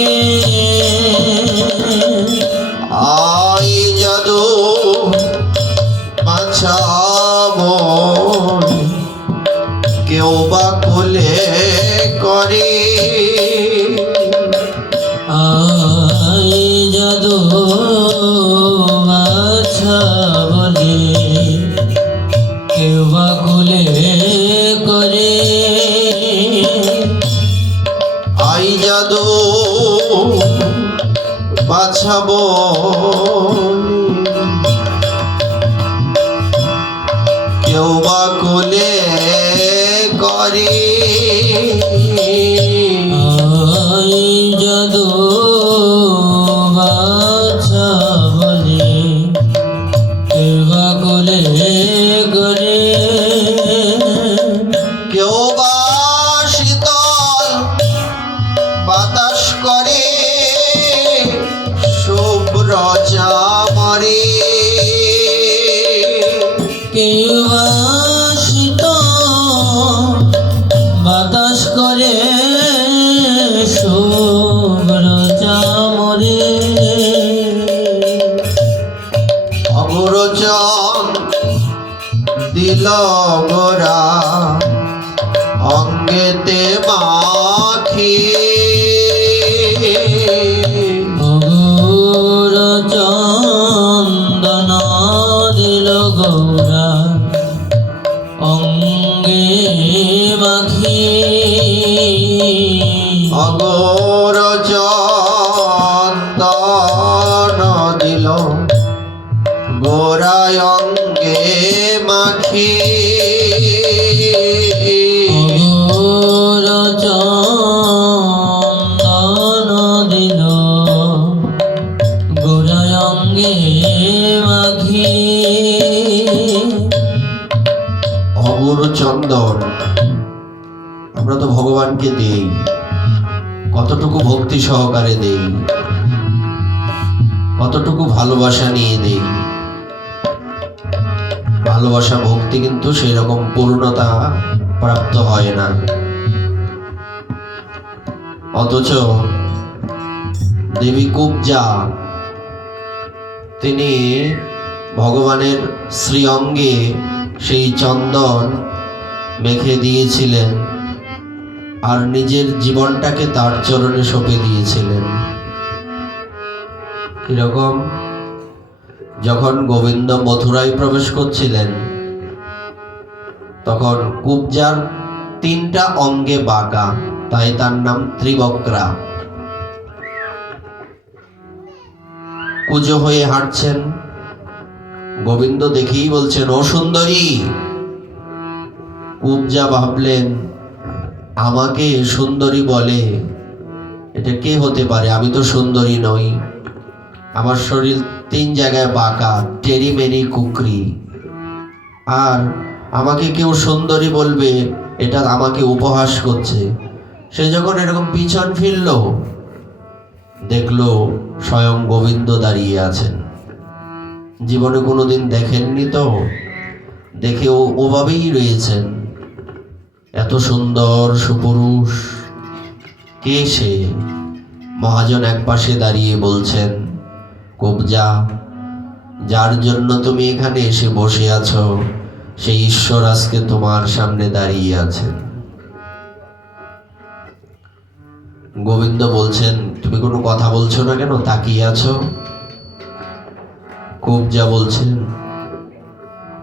আই জাদু বাঁচাব কেউ বা কোলে করে, আই জাদু বাছা বলে কেউ বা কোলে করে, আই জাদু বাছাবো কেউ বা কোলে করে, আই জাদু দিল গোরা অঙ্গেতে মাখি অগোর চন্দন দিল গৌরা অঙ্গে মাখি অগোর চন্দন দিল গোরা অঙ্গে মাখি অগোর চন্দন দিল গৌরা অঙ্গে মাখি অগুর চন্দন আমরা তো ভগবানকে দেই, কতটুকু ভক্তি সহকারে দেই, কতটুকু ভালোবাসা নিয়ে দেই। ভালোবাসা ভক্তি কিন্তু সেই রকম পূর্ণতা প্রাপ্ত হয় না। অথচ দেবী কুব্জা তিনি ভগবানের শ্রী অঙ্গে সেই চন্দন মেখে দিয়েছিলেন আর নিজের জীবনটাকে তার চরণে সঁপে দিয়েছিলেন। কিরকম? যখন গোবিন্দ মথুরায় প্রবেশ করছিলেন তখন কুব্জার 3টা অঙ্গে বাঁকা, তাই তার নাম ত্রিবক্রা। কুজো হয়ে হাঁটছেন, গোবিন্দ দেখেই বলছেন, ও সুন্দরী। কুব্জা ভাবলেন, আমাকে সুন্দরী বলে, এটা কে হতে পারে? আমি তো সুন্দরী নই, আমার শরীর 3 জায়গায় বাঁকা, টেরি মেরি কুকরি, আর আমাকে কেউ সুন্দরী বলবে, এটা আমাকে উপহাস করছে। সে যখন এরকম পিছন ফিরল, দেখলো স্বয়ং গোবিন্দ দাঁড়িয়ে আছেন। জীবনে কোনোদিন দেখেননি তো, দেখে ওভাবেই রয়েছেন। এত সুন্দর সুপুরুষ, কে সে? মহাজন এক পাশে দাঁড়িয়ে বলছেন, কুব্জা, যার জন্য তুমি এখানে এসে বসে আছো সেই ঈশ্বর আজকে তোমার সামনে দাঁড়িয়ে আছেন। গোবিন্দ বলছেন, তুমি কোনো কথা বলছো না কেন, তাকিয়ে আছো? কুব্জা বলছেন,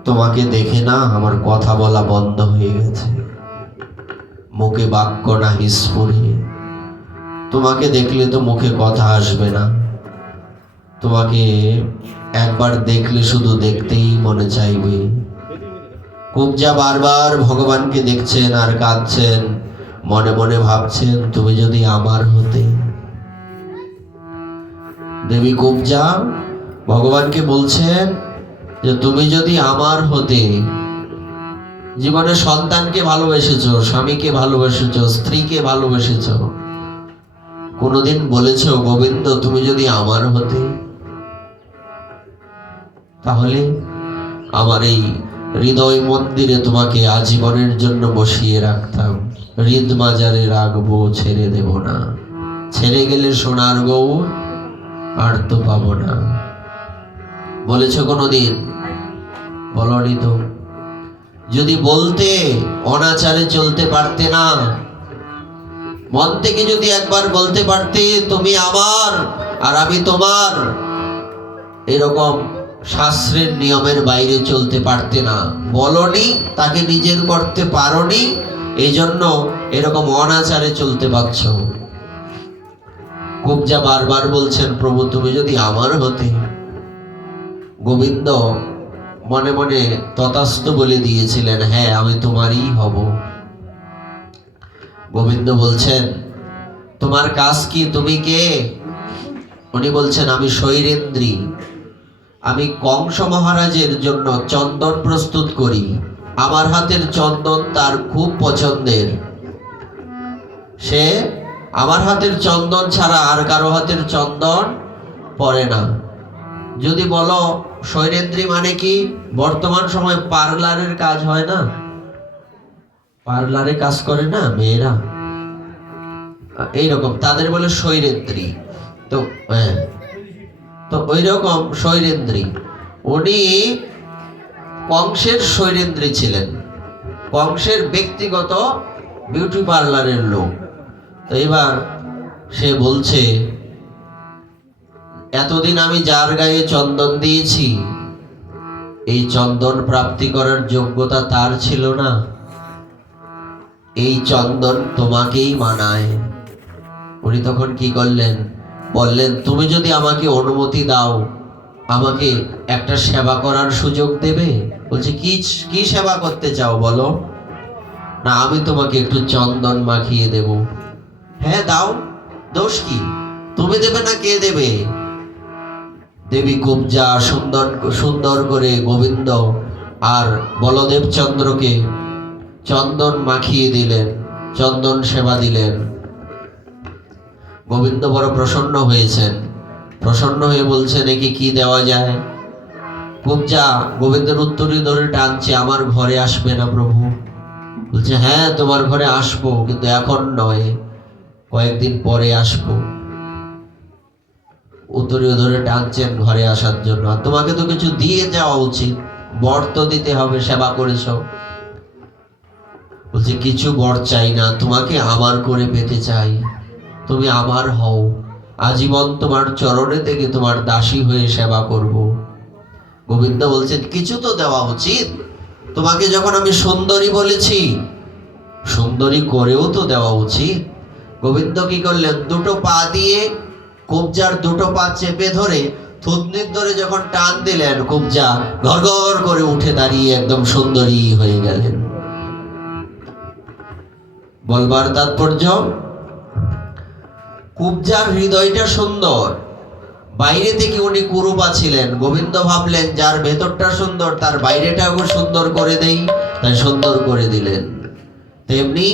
তোমাকে দেখে না আমার কথা বলা বন্ধ হয়ে গেছে, মুখে বাক্য না হিসপুরে। তোমাকে দেখলে তো মুখে কথা আসবে না, তোমাকে একবার দেখলে শুধু দেখতেই মনে চাইবে। কুব্জা বারবার ভগবানকে দেখছেন আর কাঁদছেন, মনে মনে ভাবছেন, তুমি যদি আমার হতে। দেবী কুব্জা ভগবানকে বলছেন যে তুমি যদি আমার হতে। জীবনে সন্তানকে ভালোবেসেছো, স্বামীকে ভালোবেসেছো, স্ত্রীকে ভালোবেসেছো, কোনোদিন বলেছো গোবিন্দ তুমি যদি আমার হতে? তাহলে আমার এই হৃদয় মন্দিরে তোমাকে আজীবনের জন্য বসিয়ে রাখতাম, হৃদ মাজারে রাখবো, ছেড়ে দেব না। ছেড়ে গেলে সোনার গৌর আর তো পাবো না। বলেছ কোনোদিন? বলনি তো। যদি বলতে, অনাচারে চলতে পারতে না। মন থেকে যদি একবার বলতে পারতে তুমি আমার আর আমি তোমার, এরকম শাস্ত্রের নিয়মের বাইরে চলতে পারতে না। বলনি, তাকে নিজের করতে পারোনি, এই জন্য এরকম অনাচারে চলতে পারছ। কুব্জা বারবার বলছেন, প্রভু তুমি যদি আমার হতে। গোবিন্দ মনে মনে তথাস্তু বলে দিয়েছিলেন, হ্যাঁ আমি তোমারই হব। গোবিন্দ বলছেন, তোমার কাজ কি, তুমি কে? উনি বলছেন, আমি শৈরেন্দ্রী, আমি কংস মহারাজের জন্য চন্দন প্রস্তুত করি। আমার হাতের চন্দন তার খুব পছন্দের। সে আমার হাতের চন্দন ছাড়া আর কারো হাতের চন্দন পরে না। যদি বলো শৈরেন্দ্রী মানে কি, বর্তমান সময় পার্লারের কাজ হয় না, পার্লারে কাজ করে না মেয়েরা, এইরকম তাদের বলে শৈরেন্দ্রী। তো হ্যাঁ, তো ওই রকম শৈরেন্দ্রী উনি কংসের শৈলেন্দ্রী ছিলেন, কংসের ব্যক্তিগত বিউটি পার্লারের লোক। তো এবার সে বলছে, এতদিন আমি যার গায়ে চন্দন দিয়েছি, এই চন্দন প্রাপ্তি করার যোগ্যতা তার ছিল না, এই চন্দন তোমাকেই মানায়। উনি তখন কি করলেন, বললেন, তুমি যদি আমাকে অনুমতি দাও, আমাকে একটা সেবা করার সুযোগ দেবে। বলছে, কি সেবা করতে চাও বলো। না, আমি তোমাকে একটু চন্দন মাখিয়ে দেব। হ্যাঁ দাও, দোষ কি, তুমি দেবে না কে দেবে? দেবী কুব্জা সুন্দর সুন্দর করে গোবিন্দ আর বলদেব চন্দ্রকে চন্দন মাখিয়ে দিলেন, চন্দন সেবা দিলেন। গোবিন্দ বড় প্রসন্ন হয়েছেন, প্রসন্ন হয়ে বলছেন, একে কি দেওয়া যায়। কুব্জা গোবিন্দের উত্তরী ধরে টানছে, আমার ঘরে আসবে না প্রভু? বলছে, হ্যাঁ তোমার ঘরে আসবো, কিন্তু এখন নয়, কয়েকদিন পরে আসবো। উত্তরীয় ধরে টানছেন ঘরে আসার জন্য। আর তোমাকে তো কিছু দিয়ে যাওয়া উচিত, বর তো দিতে হবে, সেবা করেছ। বলছে, কিছু বর চাই না, তোমাকে আমার করে পেতে চাই, তুমি আমার হও, আজীবন তোমার চরণে থেকে তোমার দাসী হয়ে সেবা করব। গোবিন্দ বলছেন, কিছু তো দেওয়া উচিত, তোমাকে যখন আমি সুন্দরী বলেছি, সুন্দরী করেও তো দেওয়া উচিত। গোবিন্দ কি করলেন, দুটো পা দিয়ে কুব্জার দুটো পা চেপে ধরে থুতনির ধরে যখন টান দিলেন, কুব্জা ঘরঘর করে উঠে দাঁড়িয়ে একদম সুন্দরী হয়ে গেলেন। বলবার তাৎপর্য, কুব্জার হৃদয়টা সুন্দর, বাইরে থেকে উনি কুরুপা ছিলেন। গোবিন্দ ভাবলেন, যার ভেতরটা সুন্দর তার বাইরেটাও সুন্দর করে দেই, তাই সুন্দর করে দিলেন। তেমনি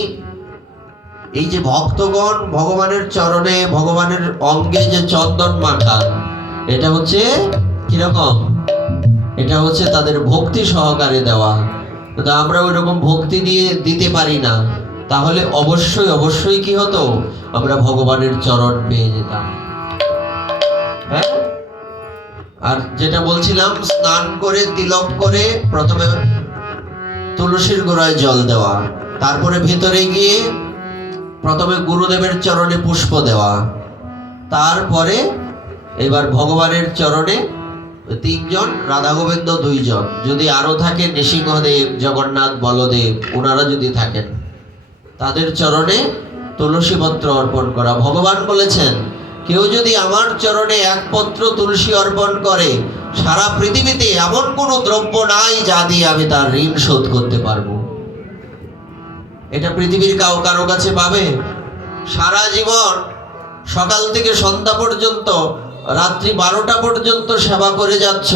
এই যে ভক্তগণ ভগবানের চরণে, ভগবানের অঙ্গে যে চন্দন মাখান, এটা হচ্ছে কিরকম, এটা হচ্ছে তাদের ভক্তি সহকারে দেওয়া। কিন্তু আমরা ওই রকম ভক্তি দিয়ে দিতে পারি না, তাহলে অবশ্যই অবশ্যই কি হতো, আমরা ভগবানের চরণ পেয়ে যেতাম। হ্যাঁ, আর যেটা বলছিলাম, স্নান করে তিলক করে প্রথমে তুলসীর গোড়ায় জল দেওয়া, তারপরে ভিতরে গিয়ে প্রথমে গুরুদেবের চরণে পুষ্প দেওয়া, তারপরে এবার ভগবানের চরণে তিনজন, রাধা গোবিন্দ দুইজন, যদি আরো থাকে নৃসিংহদেব, জগন্নাথ, বলদেব, ওনারা যদি থাকেন, তাদের চরণে তুলসী পত্র অর্পণ করা। ভগবান বলেছেন, কেউ যদি আমার চরণে এক পত্র তুলসী অর্পণ করে, সারা পৃথিবীতে এমন কোনো দ্রব্য নাই যা দিয়ে আমি তার ঋণ শোধ করতে পারবো। এটা পৃথিবীর কারো কাছে পাবে? সারা জীবন সকাল থেকে সন্ধ্যা পর্যন্ত, রাত্রি 12টা পর্যন্ত সেবা করে যাচ্ছ,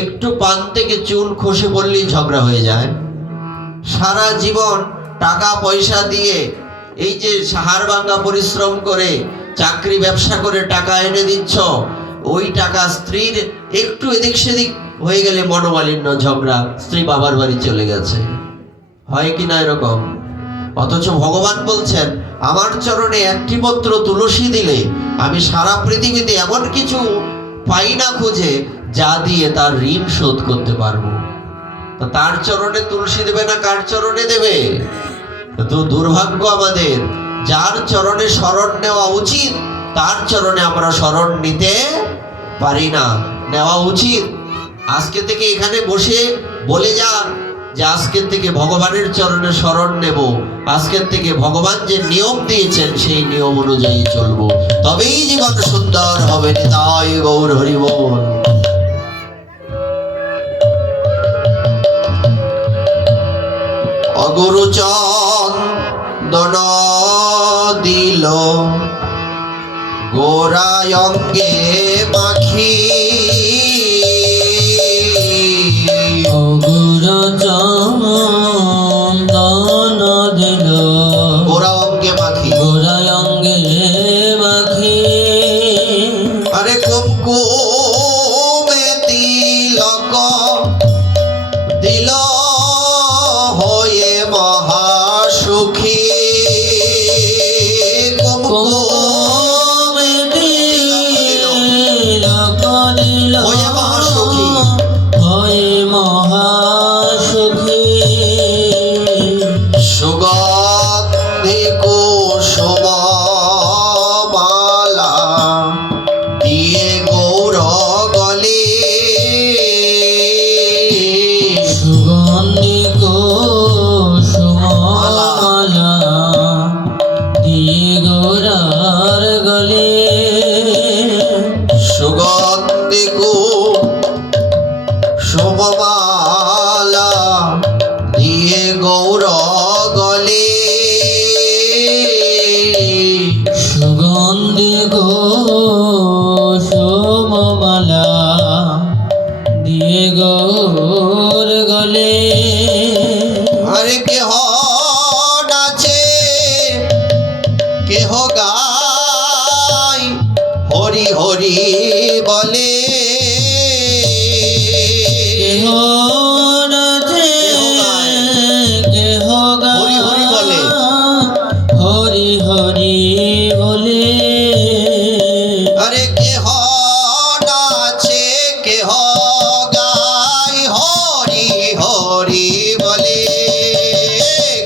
একটু পান থেকে চুন খসে পড়লেই ঝগড়া হয়ে যায়। সারা জীবন টাকা পয়সা দিয়ে, এই যে হাড় ভাঙা পরিশ্রম করে চাকরি ব্যবসা করে টাকা এনে দিচ্ছ, ওই টাকা স্ত্রীর একটু এদিক সেদিক হয়ে গেলে মনোমালিন্য, ঝগড়া, স্ত্রী বাবার বাড়ি চলে গেছে, হয় কি না এরকম? অথচ ভগবান বলছেন, আমার চরণে একটি পত্র তুলসী দিলে আমি সারা পৃথিবীতে এমন কিছু পাই না খুঁজে যা দিয়ে তার ঋণ শোধ করতে পারবো। তো তার চরণে তুলসী দেবে না কার চরণে দেবে? তো দুর্ভাগ্য আমাদের, যার চরণে শরণ নেওয়া উচিত তার চরণে আমরা শরণ নিতে পারি না। নেওয়া উচিত। আজকে থেকে এখানে বসে বলে যান যে আজকের থেকে ভগবানের চরণে শরণ নেব, আজকের থেকে ভগবান যে নিয়ম দিয়েছেন সেই নিয়ম অনুযায়ী চলবো, তবেই জীবন সুন্দর হবে। নিতাই গৌর হরি বল। অগুরু চন্দন দিল গোরায় অঙ্গে মাখি, গুরু চন্দন দিল গোরা অঙ্গে মাখি, গোরায় অঙ্গে মাখি, আরে কুমকুমে তিলক দিল হয়ে মহাসুখী, কুমকুমে তিলক দিল হয়ে মহাসুখী, হয়ে মহাসুখী। দিয়ে গৌর গলে আরে কেহ নাচে কেহ গায় হরি হরি বলে কেহ নাচে কেহ হরি হরি বলে। হরি হরি বলে আরে কেহ নাচে কেহ গায় হরি হরি বলে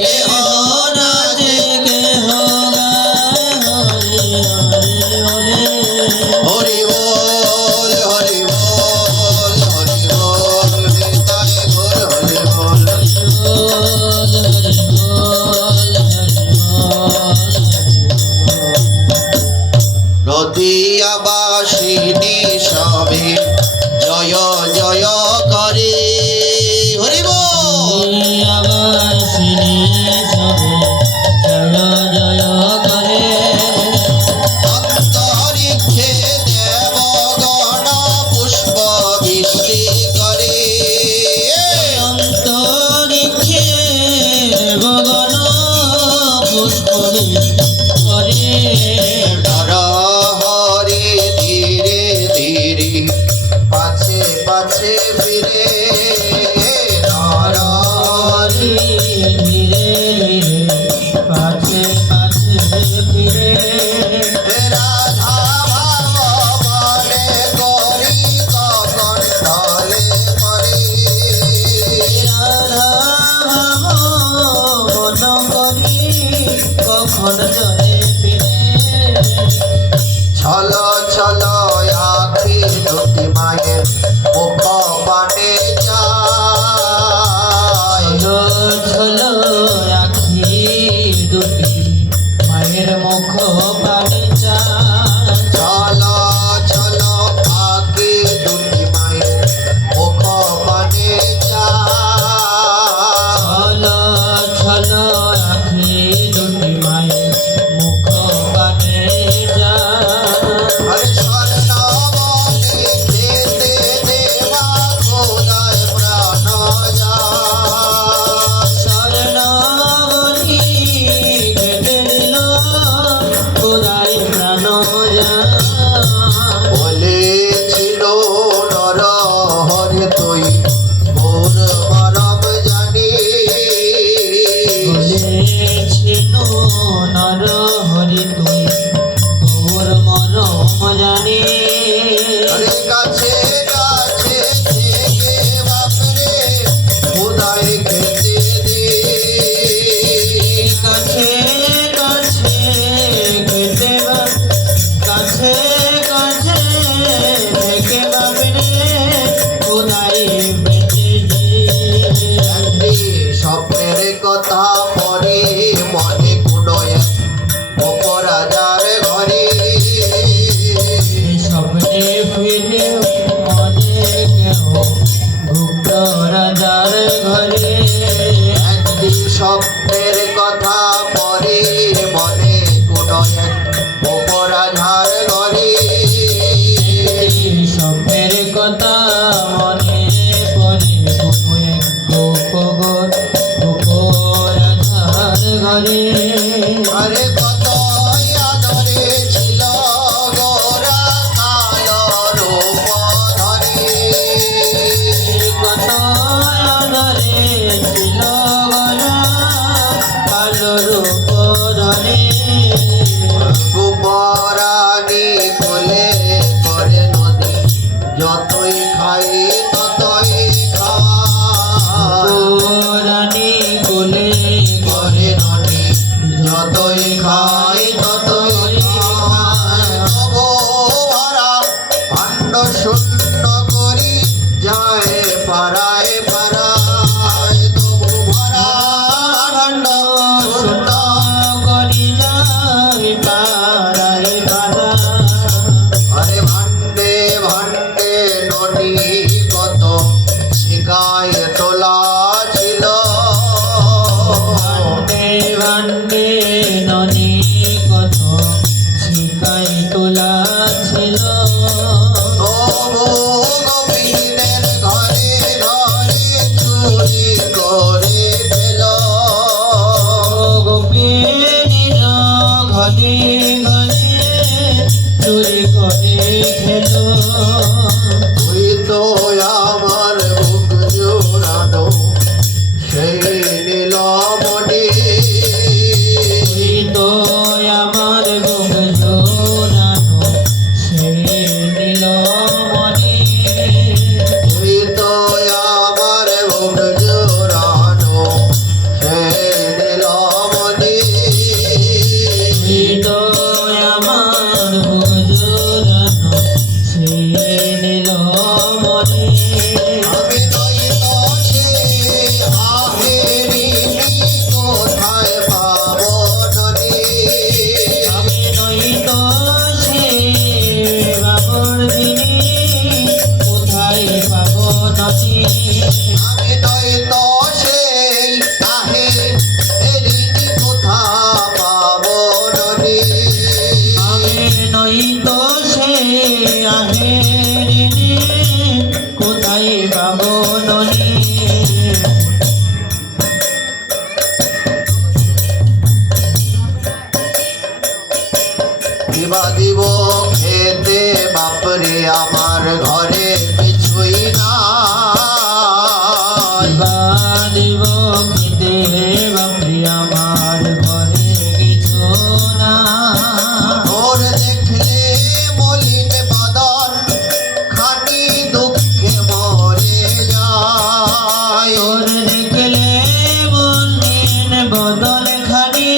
কেহ নাচে কেহ গায় হরি হরি বলে হরি বল হরি বল হরি বল নিতাই গৌর হরি বল নদিয়াবাসিনী সবে জয় জয় করে হরি বল অন্তরিক্ষে দেবগণ পুষ্প বৃষ্টি করে নর হরি ধীরে ধীরে পাছে পাছে ফিরে নর হরি রাধা ভাব মনে করি কখন ঢলে পরে কখন জলে ফিরে ছল ছল আখি দুটি মায়ের মুখ পানে যায় ঝলো আখি দুটি মায়ের মুখ পানি চায় ছল ছল আখি দুটি মায়ের মুখ পানে যায় ছলো আখি দুটি মায়ের মুখ পানে যায় হরে স্বর্ণ বলে খেতে দেবা খোদায় প্রাণ যায় স্বর্ণ বলি কেটে দিল খোদাই প্রাণ যায় বলেছিল নর হরে তুই মোর মরম জানি বলেছিল নর হরি তুই গৌর মরম জানি আরে গাছে গাছে থেকে বাপরে খোদাই খেতে দে কাছে কাছে কেটে কাছে কাছে থেকে বাবরে খোদাই বেঁচে যে একটি স্বপ্নের কথা পরে মনে কোনো এক অপরাজার ঘরে স্বপ্নে ফিরে মনে কেহ গুপ্ত রাজার ঘরে একটি স্বপ্নের কথা পরে মনে কোনো এক অপরাজার ঘরে স্বপ্নের কথা মনে পড়ে কোনো এক গোপ রাজার ঘরে আরে কত আদরে ছিল গোরা কালো রূপ ধরে কত আদরে ছিল গলা কালো রূপ ধরে গোপরানি কোলে করে নদী যতই খাই ততই খায় রানী কোলে করে নদী যতই খাই ততই খায় তবু ভরা ভাণ্ড শূন্য করি যায় পাড়ায় পাড়ায় তবু ভরা ভাণ্ড শূন্য করি যাই পাড়ায় পাড়া আরে ভান্ডে ভান্ডে নদী কত আমি নই তো সে আহেরি কোথায় পাবো নদী আমি নই তো সে বাবর দিনে কোথায় পাবো নদী আমি নই তো সেই আহেরি কোথা পাবো নদী আমি নই তো সে আহেরিনে কোথায় পাবো নদী দিবা দিব খেতে বাপরে আমার ঘরে কিছুই নাই দিব খেতে বাপরি আমার ঘরে কিছু না তোর দেখলে মলিন বদন খানি দুঃখে মরে যায় তোর দেখলে মলিন বদল খানি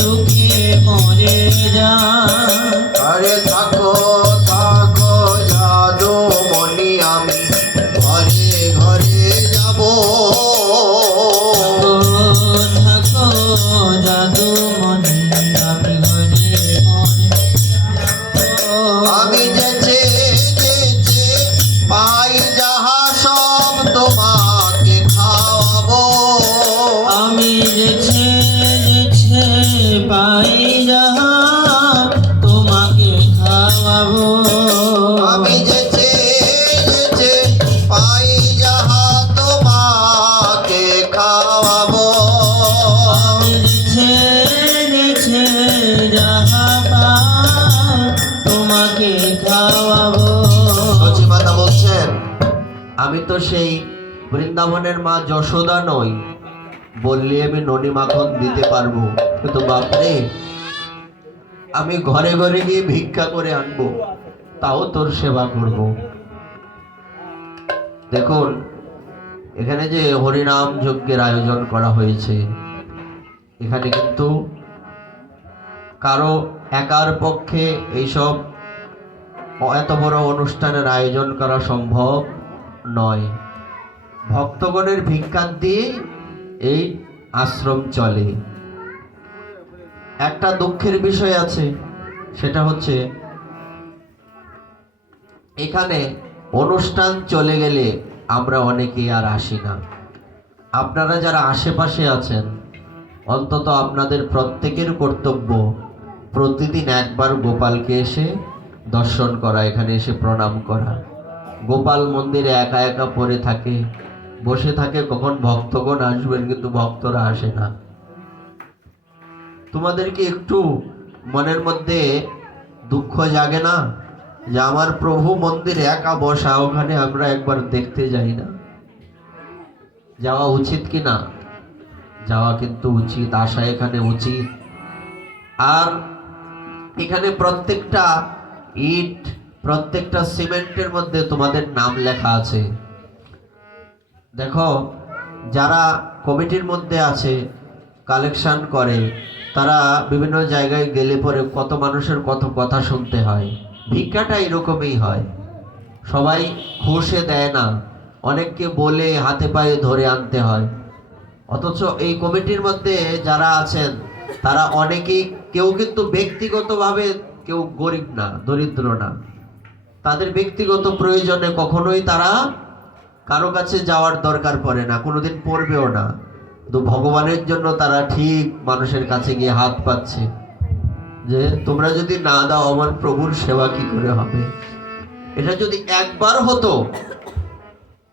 দুঃখে মরে যা আরে থাকো থাকো জাদু মনি আমি ঘরে ঘরে যাব থাকো জাদু মনি আমি ঘরে মরে আমি যেচে যেচে পাই যাহা সব তোমাকে খাওয়াবো আমি যেছে যেছে পাই যাহা তোমাকে খাওয়াবো আমি যেচে যেচে পাই যাহা তোমাকে খাওয়াবো আমি যেছে যেছে যাহা পাই তোমাকে খাওয়াবো সচিমাতা বলছেন আমি তো সেই বৃন্দাবনের মা যশোদা নই বললে আমি ননি মাখন দিতে পারবো কিন্তু বাপরে আমি ঘরে ঘরে গিয়ে ভিক্ষা করে আনবো তাও তোর সেবা করব দেখুন এখানে যে হরিনাম যজ্ঞের আয়োজন করা হয়েছে এখানে কিন্তু কারো একার পক্ষে এইসব এত বড় অনুষ্ঠানের আয়োজন করা সম্ভব নয় ভক্তগণের ভিক্ষার দিয়ে এই আশ্রম চলে একটা দুঃখের বিষয় আছে সেটা হচ্ছে এখানে অনুষ্ঠান চলে গেলে আমরা অনেকেই আর আসি না আপনারা যারা আশেপাশে আছেন অন্তত আপনাদের প্রত্যেকের কর্তব্য প্রতিদিন একবার গোপালকে এসে দর্শন করা এখানে এসে প্রণাম করা গোপাল মন্দিরে একা একা পড়ে থাকে বসে থাকে কখন ভক্তগণ আসবেন কিন্তু ভক্তরা আসে না তোমাদেরকে একটু মনের মধ্যে দুঃখ জাগে না যে আমার প্রভু মন্দিরে একা বসা ওখানে আমরা একবার দেখতে যাই না যাওয়া উচিত কি না যাওয়া কিন্তু উচিত আসা এখানে উচিত আর এখানে প্রত্যেকটা ইট প্রত্যেকটা সিমেন্টের মধ্যে তোমাদের নাম লেখা আছে দেখো যারা কমিটির মধ্যে আছে কালেকশন করে তারা বিভিন্ন জায়গায় গেলে পরে কত মানুষের কত কথা শুনতে হয় ভিক্ষাটা এরকমই হয় সবাই ঘুষে দেয় না অনেককে বলে হাতে পায়ে ধরে আনতে হয় অথচ এই কমিটির মধ্যে যারা আছেন তারা অনেকেই কেউ কিন্তু ব্যক্তিগতভাবে কেউ গরিব না দরিদ্র না তাদের ব্যক্তিগত প্রয়োজনে কখনোই তারা কারো কাছে যাওয়ার দরকার পড়ে না কোনোদিন পড়বেও না তো ভগবানের জন্য তারা ঠিক মানুষের কাছে গিয়ে হাত পাচ্ছে যে তোমরা যদি না দাও আমার প্রভুর সেবা কি করে হবে এটা যদি একবার হতো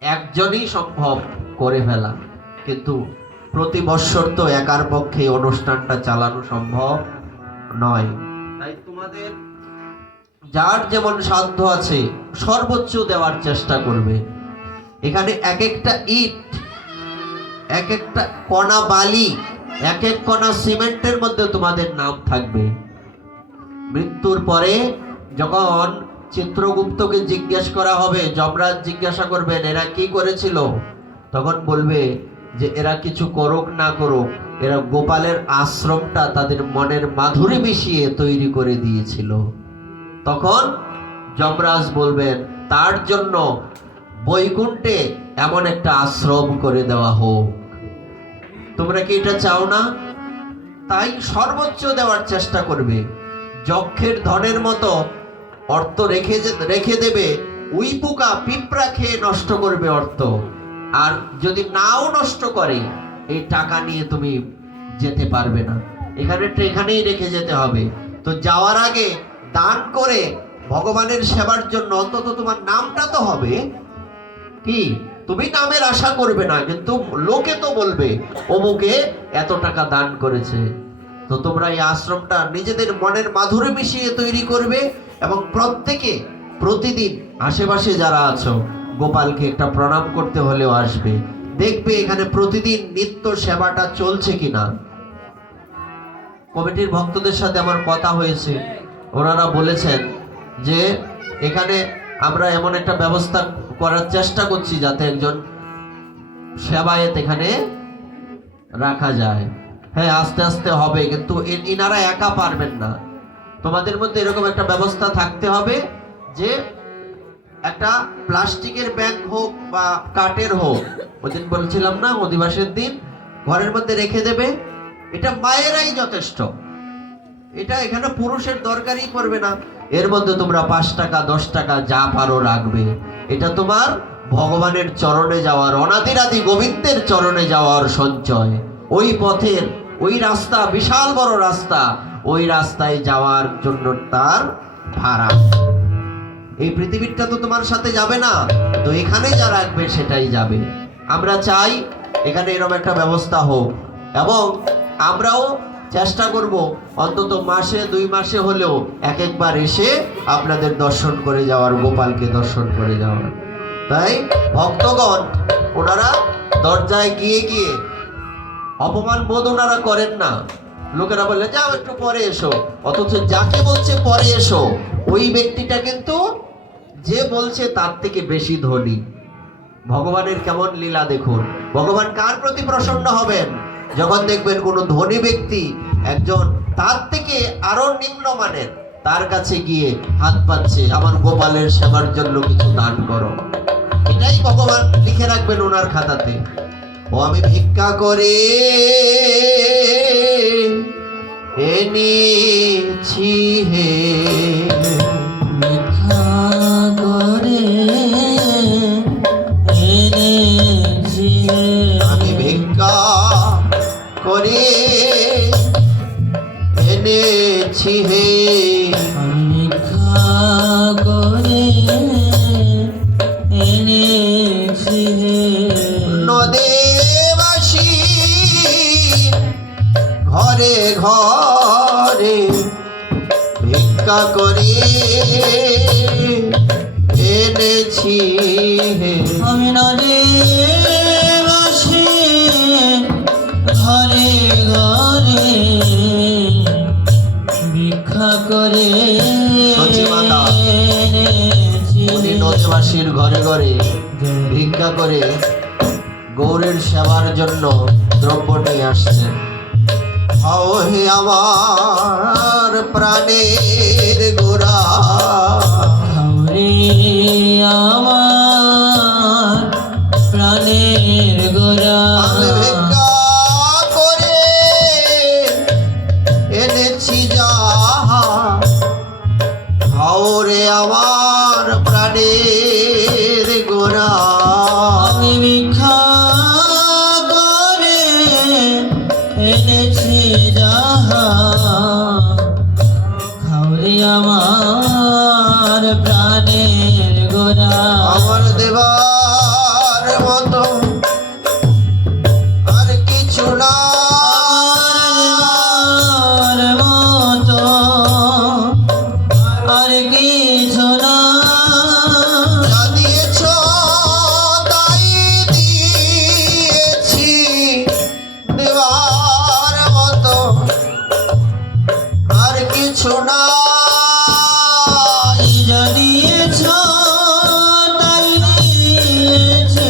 একজনই সম্ভব করে ফেলা কিন্তু প্রতি বৎসর তো একার পক্ষে এই অনুষ্ঠানটা চালানো সম্ভব নয় তাই তোমাদের যার যেমন সাধ্য আছে সর্বোচ্চ দেওয়ার চেষ্টা করবে এখানে এক একটা ইট এক একটা কণা বালি এক এক কণা সিমেন্টের মধ্যে তোমাদের নাম থাকবে মৃত্যুর পরে যখন চিত্রগুপ্তকে জিজ্ঞেস করা হবে যমরাজ জিজ্ঞাসা করবেন এরা কি করেছিল তখন বলবে যে এরা কিছু করুক না করুক এরা গোপালের আশ্রমটা তাদের মনের মাধুরী মিশিয়ে তৈরি করে দিয়েছিল তখন যমরাজ বলবেন তার জন্য বৈকুণ্ঠে এমন একটা আশ্রম করে দেওয়া হোক। তোমরা কি এটা চাও না? তাই সর্বোচ্চ দেওয়ার চেষ্টা করবে। যক্ষের ধনের মতো অর্থ রেখে দেবে, উই পোকা পিঁপড়া খেয়ে নষ্ট করবে অর্থ। আর যদি নাও নষ্ট করে, এই টাকা নিয়ে তুমি যেতে পারবে না, এখানেই রেখে যেতে হবে। তো যাওয়ার আগে দান করে ভগবানের সেবার জন্য অন্তত তোমার নামটা তো হবে। কি তুমি নামের আশা করবে না, কিন্তু লোকে তো বলবে অমুকে এত টাকা দান করেছে। তো তোমরা এই আশ্রমটা নিজেদের মনের মাধুরী মিশিয়ে তৈরি করবে এবং প্রত্যেকে প্রতিদিন আশেপাশে যারা আছো গোপালকে একটা প্রণাম করতে হলেও আসবে। দেখবে এখানে প্রতিদিন নিত্য সেবাটা চলছে কিনা। কমিটির ভক্তদের সাথে আমার কথা হয়েছে, ওনারা বলেছেন যে এখানে আমরা এমন একটা ব্যবস্থা করার চেষ্টা করছি যাতে একজন সেবায়েত এখানে রাখা যায়। হ্যাঁ, আস্তে আস্তে হবে, কিন্তু ইনারা একা পারবেন না। তোমাদের মধ্যে এরকম একটা ব্যবস্থা থাকতে হবে যে একটা প্লাস্টিকের ব্যাগ হোক বা কাঠের হোক, ওদিন বলছিলাম না অধিবাসের দিন, ঘরের মধ্যে রেখে দেবে। এটা মায়েরাই যথেষ্ট, এটা এখানে পুরুষের দরকারই পড়বে না। এর মধ্যে তোমরা 5 টাকা 10 টাকা যা পারো রাখবে। এটা তোমার ভগবানের চরণে যাওয়ার, অনাদিরাদি গোবিন্দের চরণে যাওয়ার সঞ্চয়। ওই পথের ওই রাস্তা বিশাল বড় রাস্তা, ওই রাস্তায় যাওয়ার জন্য তার ভাড়া। এই পৃথিবীটা তো তোমার সাথে যাবে না, তো এখানে যা রাখবে সেটাই যাবে। আমরা চাই এখানে এরকম একটা ব্যবস্থা হোক এবং আমরাও চেষ্টা করব অন্তত মাসে 2 মাসে হলেও একবার এসে আপনাদের দর্শন করে যাওয়ার, গোপালকে দর্শন করে যাওয়ার। তাই ভক্তগণ ওনারা দরজায় গিয়ে গিয়ে অপমান বোধ ওনারা করেন না। লোকেরা বলে যাও একটু পরে এসো, অথচ যাকে বলছে পরে এসো ওই ব্যক্তিটা কিন্তু যে বলছে তার থেকে বেশি ধনী। ভগবানের কেমন লীলা দেখুন। ভগবান কার প্রতি প্রসন্ন হবেন? যখন দেখবেন কোনো ধনী ব্যক্তি একজন তার থেকে আরো নিম্নমানের তার কাছে গিয়ে হাত পাচ্ছে, আমার গোপালের সেবার জন্য কিছু দান করো। এটাই ভগবান লিখে রাখবেন ওনার খাতাতে। ও আমি ভিক্ষা করে এনেছি হে, ভিক্ষা করে এনেছি হে, আমি ভিক্ষা করে এনেছি হে, আমি ভিক্ষা করে এনেছি হে, নদেবাসী ঘরে ঘরে ভিক্ষা করে এনেছি হে, আমি নদেবাসী ঘরে ঘরে ভিক্ষা করে সচিমাতা এনেছি উনি নদেবাসীর ঘরে ঘরে ভিক্ষা করে গৌরের সেবার জন্য দ্রব্য নিয়ে আসছেন। হও হে আমার প্রাণের গোরা, হাওরে আমার প্রাণের গোরা, আমি ভিক্ষা করে এনেছি যাহা, হও রে আমার প্রাণের গোরা, আমি ভিক্ষা করে এনেছি যাহা, হাওরে আমার প্রাণের গোরা, আমার দেবার মতো আর কিছু না, আমার মতো আর কিছু না, যা দিয়েছ তাই দিয়েছি, দেবার মতো আর কিছু না, যা দিয়েছ তাই দিয়েছি,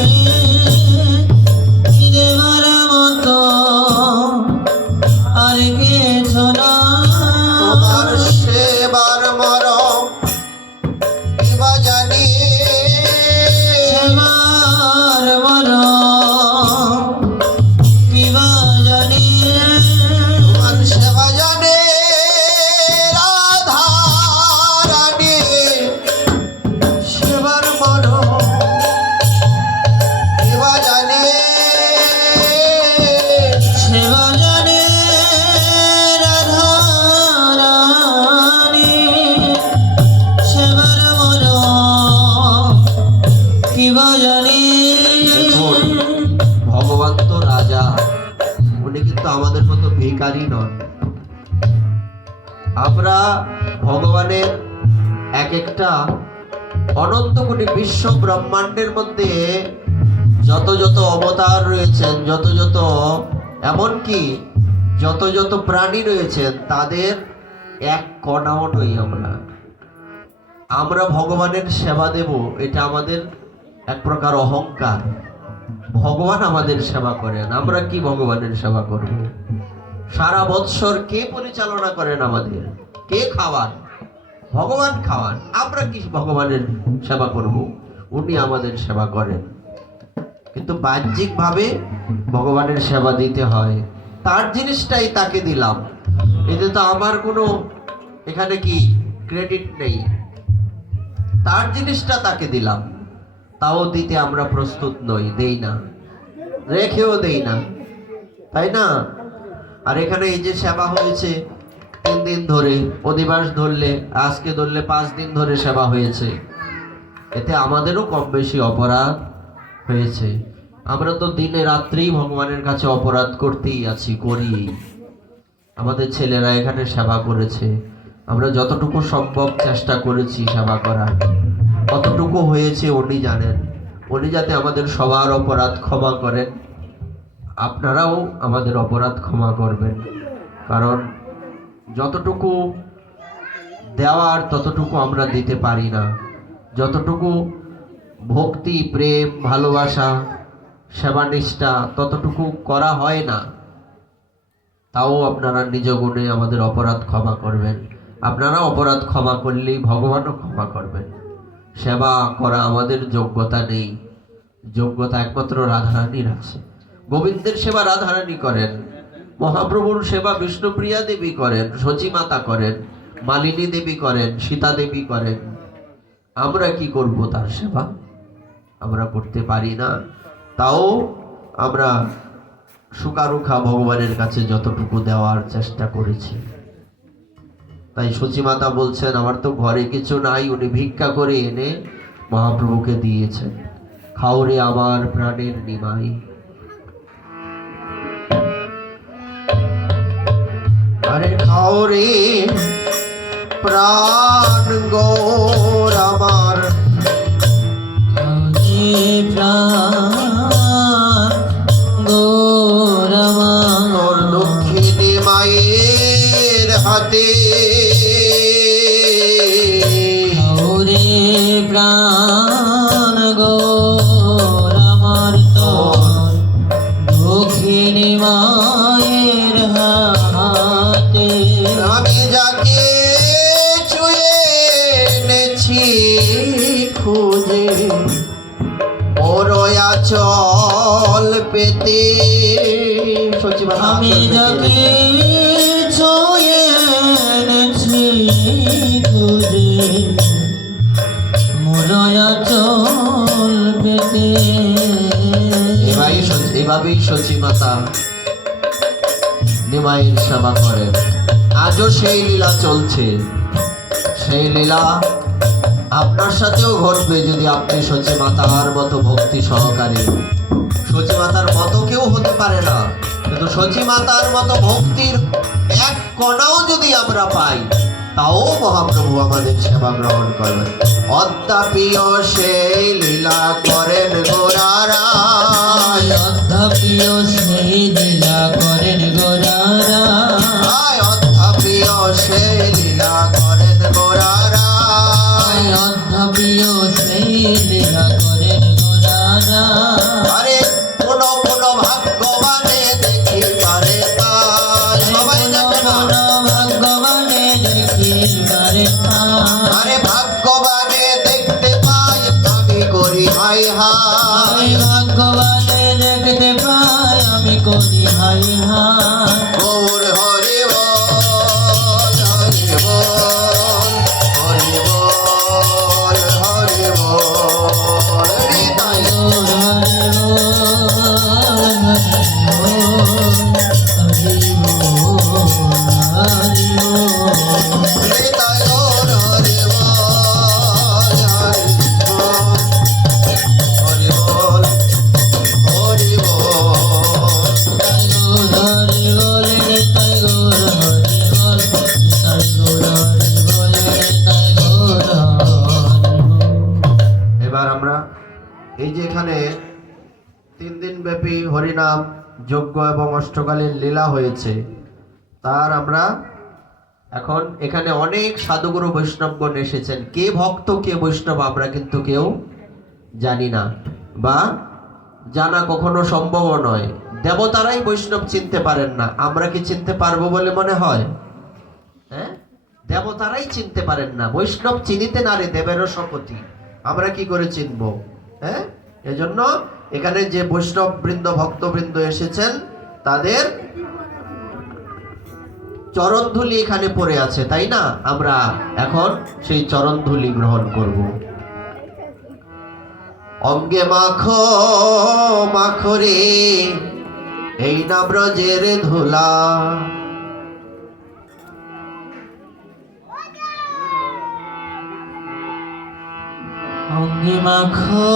ভজনে দেখুন, ভগবান তো রাজা, উনি কিন্তু আমাদের মতো ভিখারি নন। আমরা ভগবানের এক একটা অনন্ত কোটি বিশ্ব ব্রহ্মাণ্ডের মধ্যে যত যত অবতার রয়েছেন, যত যত এমনকি যত যত প্রাণী রয়েছেন, তাদের এক কণাও নই আমরা। আমরা ভগবানের সেবা দেব, এটা আমাদের এক প্রকার অহংকার। ভগবান আমাদের সেবা করেন, আমরা কি ভগবানের সেবা করব? সারা বৎসর কে পরিচালনা করেন আমাদের? কে খাওয়ান? ভগবান খাওয়ান। আমরা কি ভগবানের সেবা করব? উনি আমাদের সেবা করেন। কিন্তু বাহ্যিকভাবে ভগবানের সেবা দিতে হয়, তার জিনিসটাই তাকে দিলাম, এতে তো আমার কোনো এখানে কি ক্রেডিট নেই। তার জিনিসটা তাকে দিলাম, তাও দিতে আমরা প্রস্তুত নই, দেই না, রেখেও দেই না, তাই না? আর এখানে এই যে সেবা হয়েছে 3 দিন ধরে, অধিবাস ধরলে, আজকে ধরলে 5 দিন ধরে সেবা হয়েছে, এতে আমাদেরও কম বেশি অপরাধ হয়েছে। আমরা তো দিনে রাত্রেই ভগবানের কাছে অপরাধ করতেই আছি, করি। আমাদের ছেলেরা এখানে সেবা করেছে, আমরা যতটুকু সম্ভব চেষ্টা করেছি সেবা করার, কতটুকু হয়েছে উনি জানেন। উনি যাতে আমাদের সবার অপরাধ ক্ষমা করেন, আপনারাও আমাদের অপরাধ ক্ষমা করবেন। কারণ যতটুকু দেওয়ার ততটুকু আমরা দিতে পারি না, যতটুকু ভক্তি, প্রেম, ভালোবাসা, সেবানিষ্ঠা ততটুকু করা হয় না। তাও আপনারা নিজ গুণে আমাদের অপরাধ ক্ষমা করবেন। আপনারা অপরাধ ক্ষমা করলেই ভগবানও ক্ষমা করবেন। সেবা করা আমাদের যোগ্যতা নেই, যোগ্যতা একমাত্র রাধারানীর আছে। গোবিন্দের সেবা রাধারানী করেন, মহাপ্রভুর সেবা বিষ্ণুপ্রিয়া দেবী করেন, সচী মাতা করেন, মালিনী দেবী করেন, সীতা দেবী করেন। আমরা কি করব তার সেবা? আমরা করতে পারি না। তাও আমরা সুকারুখা ভগবানের কাছে যতটুকু দেওয়ার চেষ্টা করেছি। তাই সচী মাতা বলছেন, আমার তো ঘরে কিছু নাই, উনি ভিক্ষা করে এনে মহাপ্রভুকে দিয়েছেন। খাও রে আমার প্রাণের নিমাই। আরে খাও রে প্রাণ গৌর আমার, তোর দক্ষিণী মায়ের হাতে। প্রাণ গৌর আমার, তোর দক্ষিণী মায়ের হাতে। আমি যাকে ছুঁয়ে এনেছি খুঁজে, ওর আঁচল পেতে। আমি যাকে ছুঁয়ে এনেছি খুঁজে, মোর আঁচল পেতে। এভাবেই সচী মাতা নিমাইয়ের সেবা করেন। আজও সেই লীলা চলছে। সেই লীলা আপনার সাথেও ঘটবে যদি আপনি সচী মাতার মতো ভক্তি সহকারে। সচী মাতার মতো কেউ হতে পারে না, কিন্তু সচী মাতার মতো ভক্তির এক কণাও যদি আমরা পাই, তাও মহাপ্রভু আমাদের সেবা গ্রহণ করবেন। অদ্যাপিও সেই লীলা করেন গোরারায়, অদ্যাপিও সেই লীলা করেন গোরারায়, অদ্যাপিও সেই লীলা করেন গোরারায়, অদ্যাপিও সেই লীলা করেন গোরারায়। আরে কোন কোন ভাগ্যবানে দেখি পারে তাই, সবাই দেখে না। ভগবানে দেখি পারে তাই, আরে ভাগ্যবানে দেখতে পাই, আমি করি হাই হাই। ভগবানে দেখতে পাই, আমি করি হাই হাই। গৌর হরি বল, হরি বল, হরি বল, হরি বল, হৃদয় গৌর হরি বল, হরি বল, হরি বল। হৃদয় গৌর হরি বল, হরি বল, হরি এখানে 3 দিন ব্যাপী হরিনাম যজ্ঞ এবং অষ্টকালীন লীলা হয়েছে। তার আমরা এখন এখানে অনেক সাধুগুরু বৈষ্ণবগণ এসেছেন। কে ভক্ত কে বৈষ্ণব আমরা কিন্তু কেউ জানি না, বা জানা কখনো সম্ভব নয়। দেবতারাই বৈষ্ণব চিনতে পারেন না, আমরা কি চিনতে পারবো বলে মনে হয়? হ্যাঁ, দেবতারাই চিনতে পারেন না। বৈষ্ণব চিনিতে নারে দেবেরও শপথি, আমরা কি করে চিনবো? হ্যাঁ, এজন্য এখানে যে বৈষ্ণব বৃন্দ ভক্তবৃন্দ এসেছেন তাদের চরণধুলি এখানে পড়ে আছে, তাই না? আমরা এখন সেই চরণধুলি গ্রহণ করব। অঙ্গে মাখো মাখো রে এই না ব্রজের ধুলা, অঙ্গে মাখো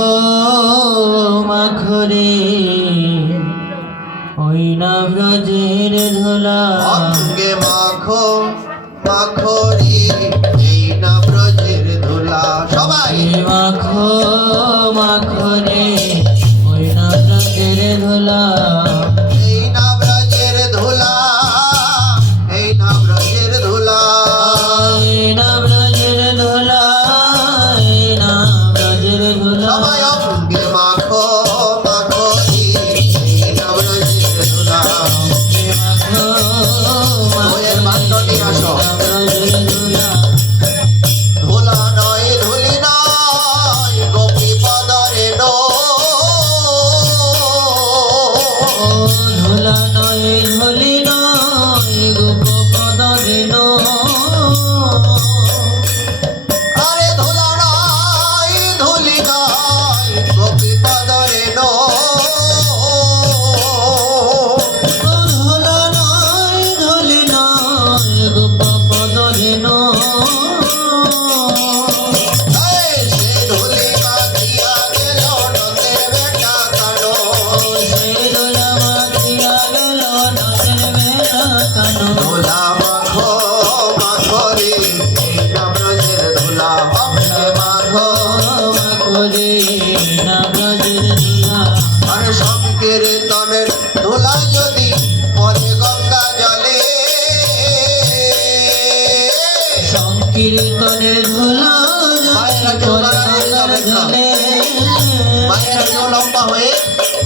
মাখো রে ওই না ব্রজের ধুলা, অঙ্গে মাখো মাখো রে এই না ব্রজের ধুলা। সবাই মাখো মাখো রে ওই না ব্রজের ধুলা, এই না ব্রজের ধুলা, এই না ব্রজের ধুলা, এই না ব্রজের ধুলা, এই না ব্রজের ধুলা। সবাই অঙ্গে মাখো মাখো রে এই না ব্রজের ধুলা। মাখো বইয়ের বাদ্য নিয়ে আসো। ব্রজের ধুলা, ধুলা নয় ধুলি নয় গোপী পদরে নো, ও ধুলা নয় ধুলি নয় গোপ পদরে নো, আরে ধুলা নয় ধুলি নয় গোপী পদরে নো, ও ধুলা নয় ধুলি নয় গোপ পদরে নো, এই সে ধুলি মাখিয়া গেল নদের বেটা কানো, সে ধুলা মাখিয়া গেল নদের বেটা কানো, ধুলা মাখো মাখো রে এই না ব্রজের ধুলা। অঙ্গে মাখো মাখো রে না ব্রজের ধুলা, আর সংকীর্তনের ধুলা যদি পরে গঙ্গা জলে, সংকীর্তনের ধুলা মায়েরা কেউ গড়াগড়ি যাবেন না। জলে, মায়েরা কেউ লম্বা হয়ে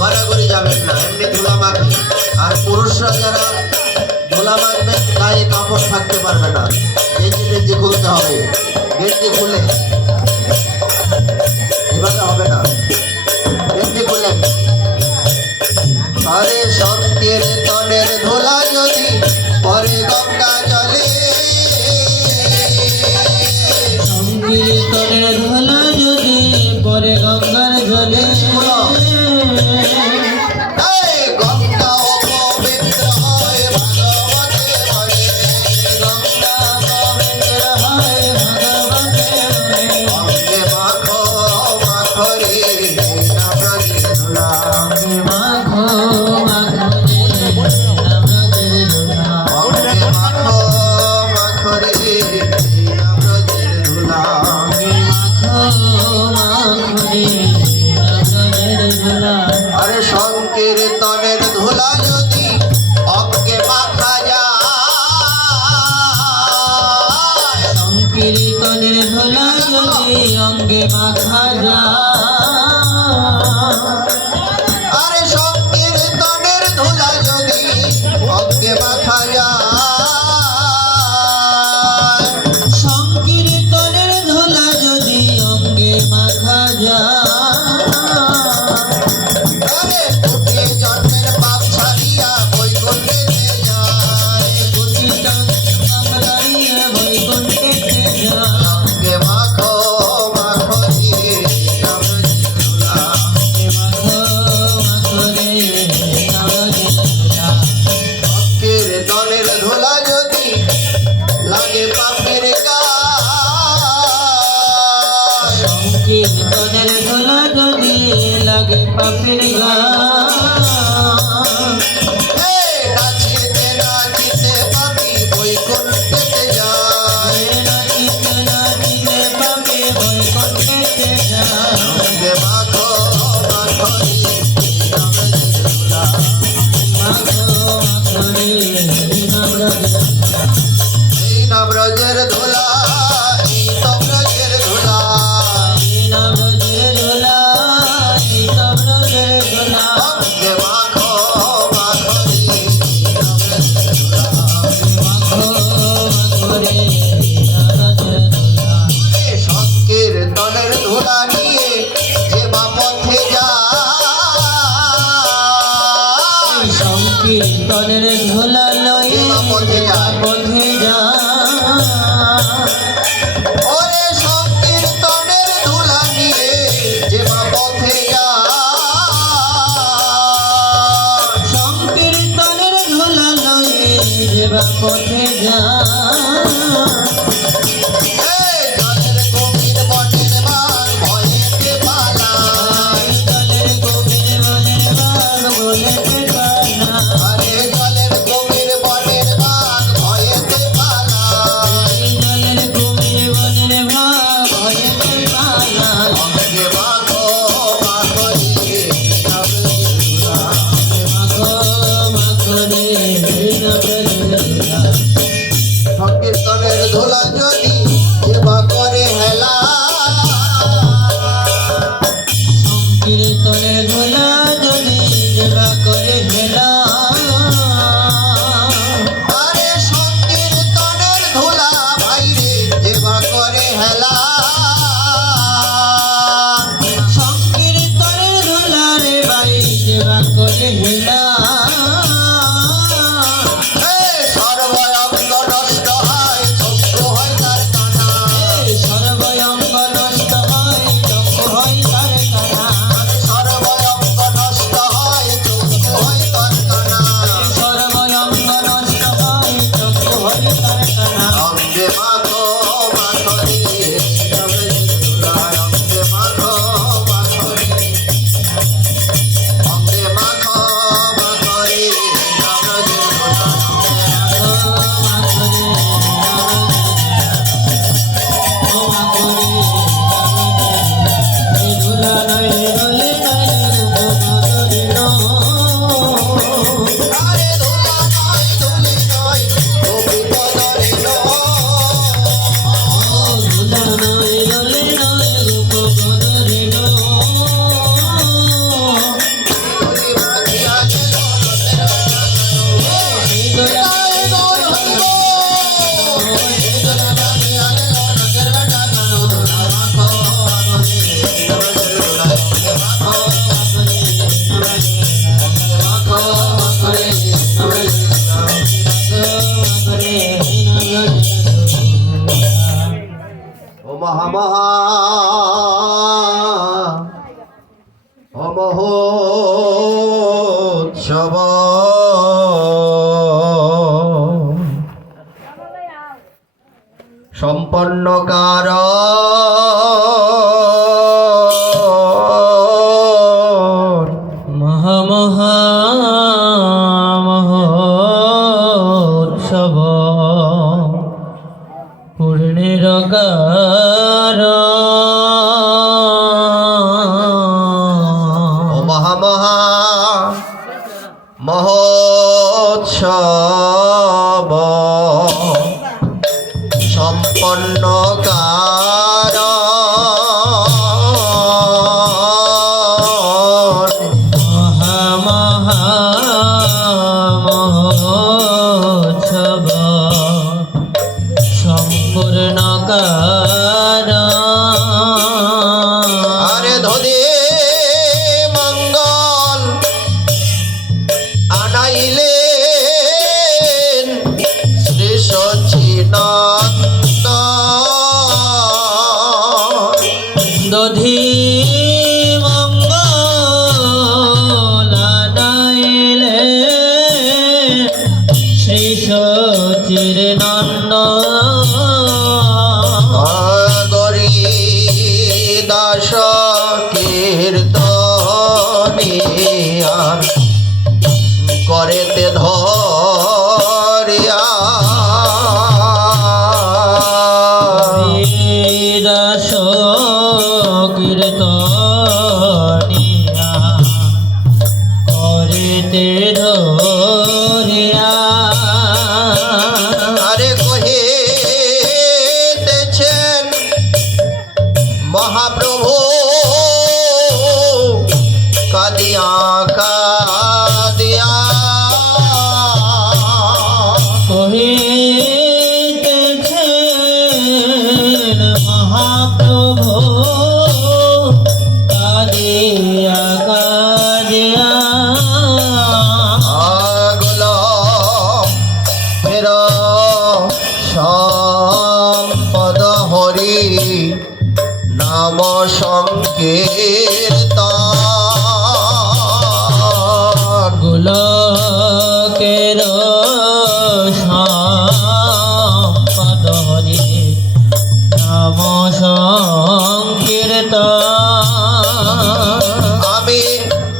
গড়াগড়ি যাবেন না, এমনি ধুলা মাখি। আর পুরুষরা যারা ধুলা মাখবেন গায়ে কাপড় থাকতে পারবে না, গেঞ্জি টেঞ্জি খুলতে হবে। গেঞ্জি খুলে এভাবে হবে না, গেঞ্জি খুলে। আরে সংকীর্তনের ধুলা যদি পরে গঙ্গা জলে, সংকীর্তনের ধুলা যদি পরে গঙ্গার জলে, এই গঙ্গা অপবিত্র হয় ভাগবতে বলে, গঙ্গা পবিত্র হয় ভগবতে বলে, অঙ্গে মাখো মাখো রে না ব্রজের ধুলা। অঙ্গে মাখো মাখো রে না ব্রজের ধুলা, অঙ্গে মাখো মাখো রে না ব্রজের ধুলা। অঙ্গে মাখো মাখো রে না ব্রজের ধুলা, আরে সংকীর্তনের ধুলা যদি অঙ্গে মাখা যায়, সংকীর্তনের ধুলা যদি অঙ্গে মাখা যায়, আরে সংকীর্তনের ধুলা যদি অঙ্গে মাখা যায়, সংকীর্তনের ধুলা যদি অঙ্গে মাখা যায়, আরে কোটি জন্মের পাপ ছাড়িয়া বৈকুণ্ঠেতে যায়, কোটি জন্ম কামড়াইয়া বৈকুণ্ঠেতে যায়, অঙ্গে মাখো মাখো রে না ব্রজের ধুলা। অঙ্গে মাখো মাখো রে না ব্রজের ধুলা, সংকীর্তনের ধুলা যদি লাগে পাপের গায়, সংকীর্তনের ধুলা যদি লাগে পাপের গায়, এই নাচিতে নাচিতে পাপি বৈকুণ্ঠেতে যায়, নাচিতে নাচিতে পাপে বৈকুণ্ঠেতে যায়, অঙ্গে মাখো মাখো তনের ধুলা লয়ে পথে যায়। পথে যা ওরে সংকীর্তনের ধুলা নিয়ে যে বা পথে যায়। সংকীর্তনের ধুলা লয়ে যেবা পথে যা জলের গভীর বনের বাঘ ভয়েতে পালায়। জলের গভীর বনের বাঘ বলেতে কানা আরে জলের গভীর বনের বাঘ ভয়েতে পালায়। জলের গভীর বনের বাঘ ভয়েতে কানা অঙ্গে মাখো মাখরি নবরে ধুলা। মাখো মাখো রে নবরে ধুলা সংকীর্তনের ধুলা যদি যেবা করে হেলা। সংকীর্তনের ধুলা যদি যেবা করে হেলা আরে সংকীর্তনের ধুলা ভাইরে যেবা করে হেলা। সংকীর্তনের ধুলা রে বাই যেবা করে হেলা সর্বঙ্গ নষ্ট হয় চক্ষু হয় তার কানা। সর্বঙ্গ নষ্ট হয় চক্ষু হয় তার কানা সর্বঙ্গ নষ্ট হয় চক্ষু হয় তার কানা। সর্বঙ্গ নষ্ট হয় চক্ষু হয় তার কানা অঙ্গে মাখো মাখরি নবরে ধুলা। অঙ্গে মাখো মাখরি অঙ্গে মাখো মাখরি নবরে ধুলা। আরে ধুলা নয় ধুলি নয় গোপী পদরে ধুলি মাখিয়া গেল নদের ও মহামহা অমহোৎসব সম্পন্নকার মহামহা মহোৎসব পূর্ণের ও মহামহা মহোৎসব সম্পন্নকার মহামহা মহোৎসব সম্পূর্ণ আরে ধদে মঙ্গল আনাইলেন শ্রী সচিনন্দ দধি মঙ্গলানাইলে শ্রী সচির নন্দ গরি দাস কীর্তনিয়া করেতে ধরিয়া দাস কীর্তনিয়া করিতে ধরিয়া আরে কহিতেছেন মহাপ্রভু কাদিয়া কাদিয়া কহিতেছেন মহাপ্রভু কাদিয়া কাদিয়া আগলা কীর্তন গোলকের সম্পদ হরি নাম সংকীর্তন আমি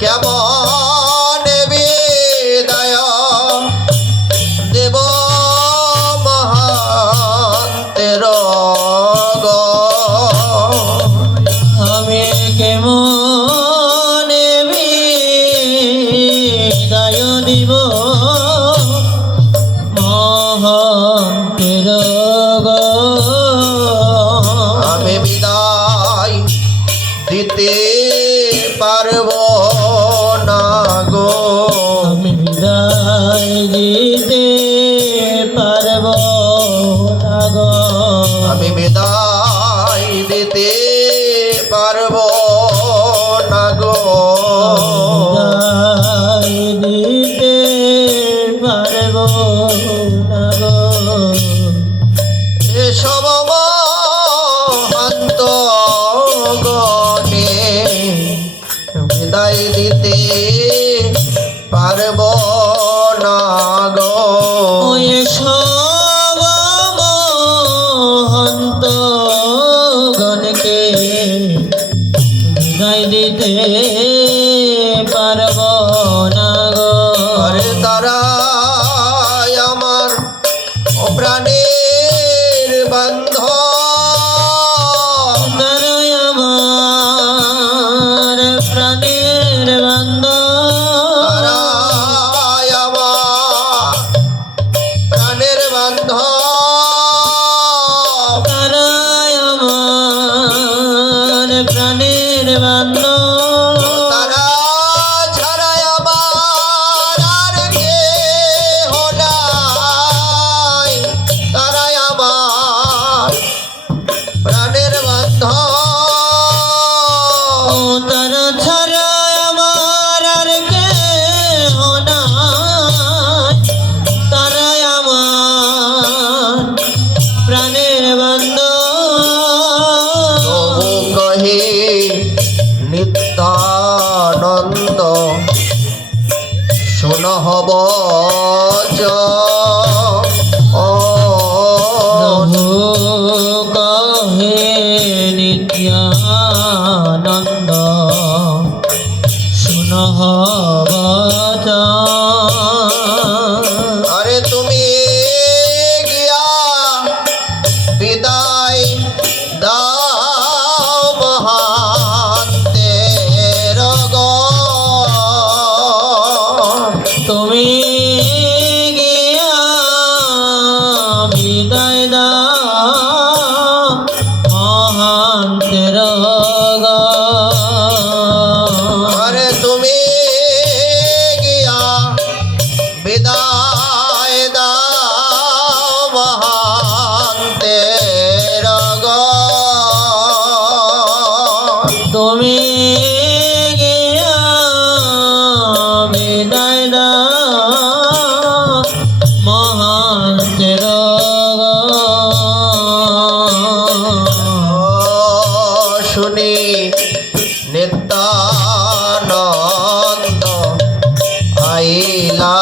কেমন বিদায় দেব মহান্তের আমি কেমন বিদায় দিব মহান্তের আমি বিদায় দিতে পারব না গো আমি বিদায় দিতে পারব না গো আমি বিদায় দিতে পারব না গো বিদায় দিতে পারব না গো এসব মহান্ত গণে বিদায় দিতে পারব না গো ওই সব মহন্ত গণকে বিদায় দিতে পারব না গো আরে তারা আমার প্রাণের বান্ধব তারাই আমার প্রাণের বান্ধব তারা আমার প্রাণের বান্ধব তারাই আমার প্রাণের বান্ধব তারা ছাড়া আমার আর কেহ নাই তারা আমার প্রাণের বান্ধব ও তারা ছাড়া আমার আর কেহ নাই তারাই আমার প্রাণের বান্ধব তবু কহি নিত্যানন্দ শোনহব প্রভু কহে নিত্যানন্দ শুনহ বচন আরে তুমি গিয়া বিদায় দাও মহান্তের তুমি গিয়া বিদায় দাও মহান্তের আরে তুমি গিয়া বিদায় দাও মহান্তের তুমি গিয়া বিদায় দাও মহান্তের শুনি নিত্যানন্দ আইলা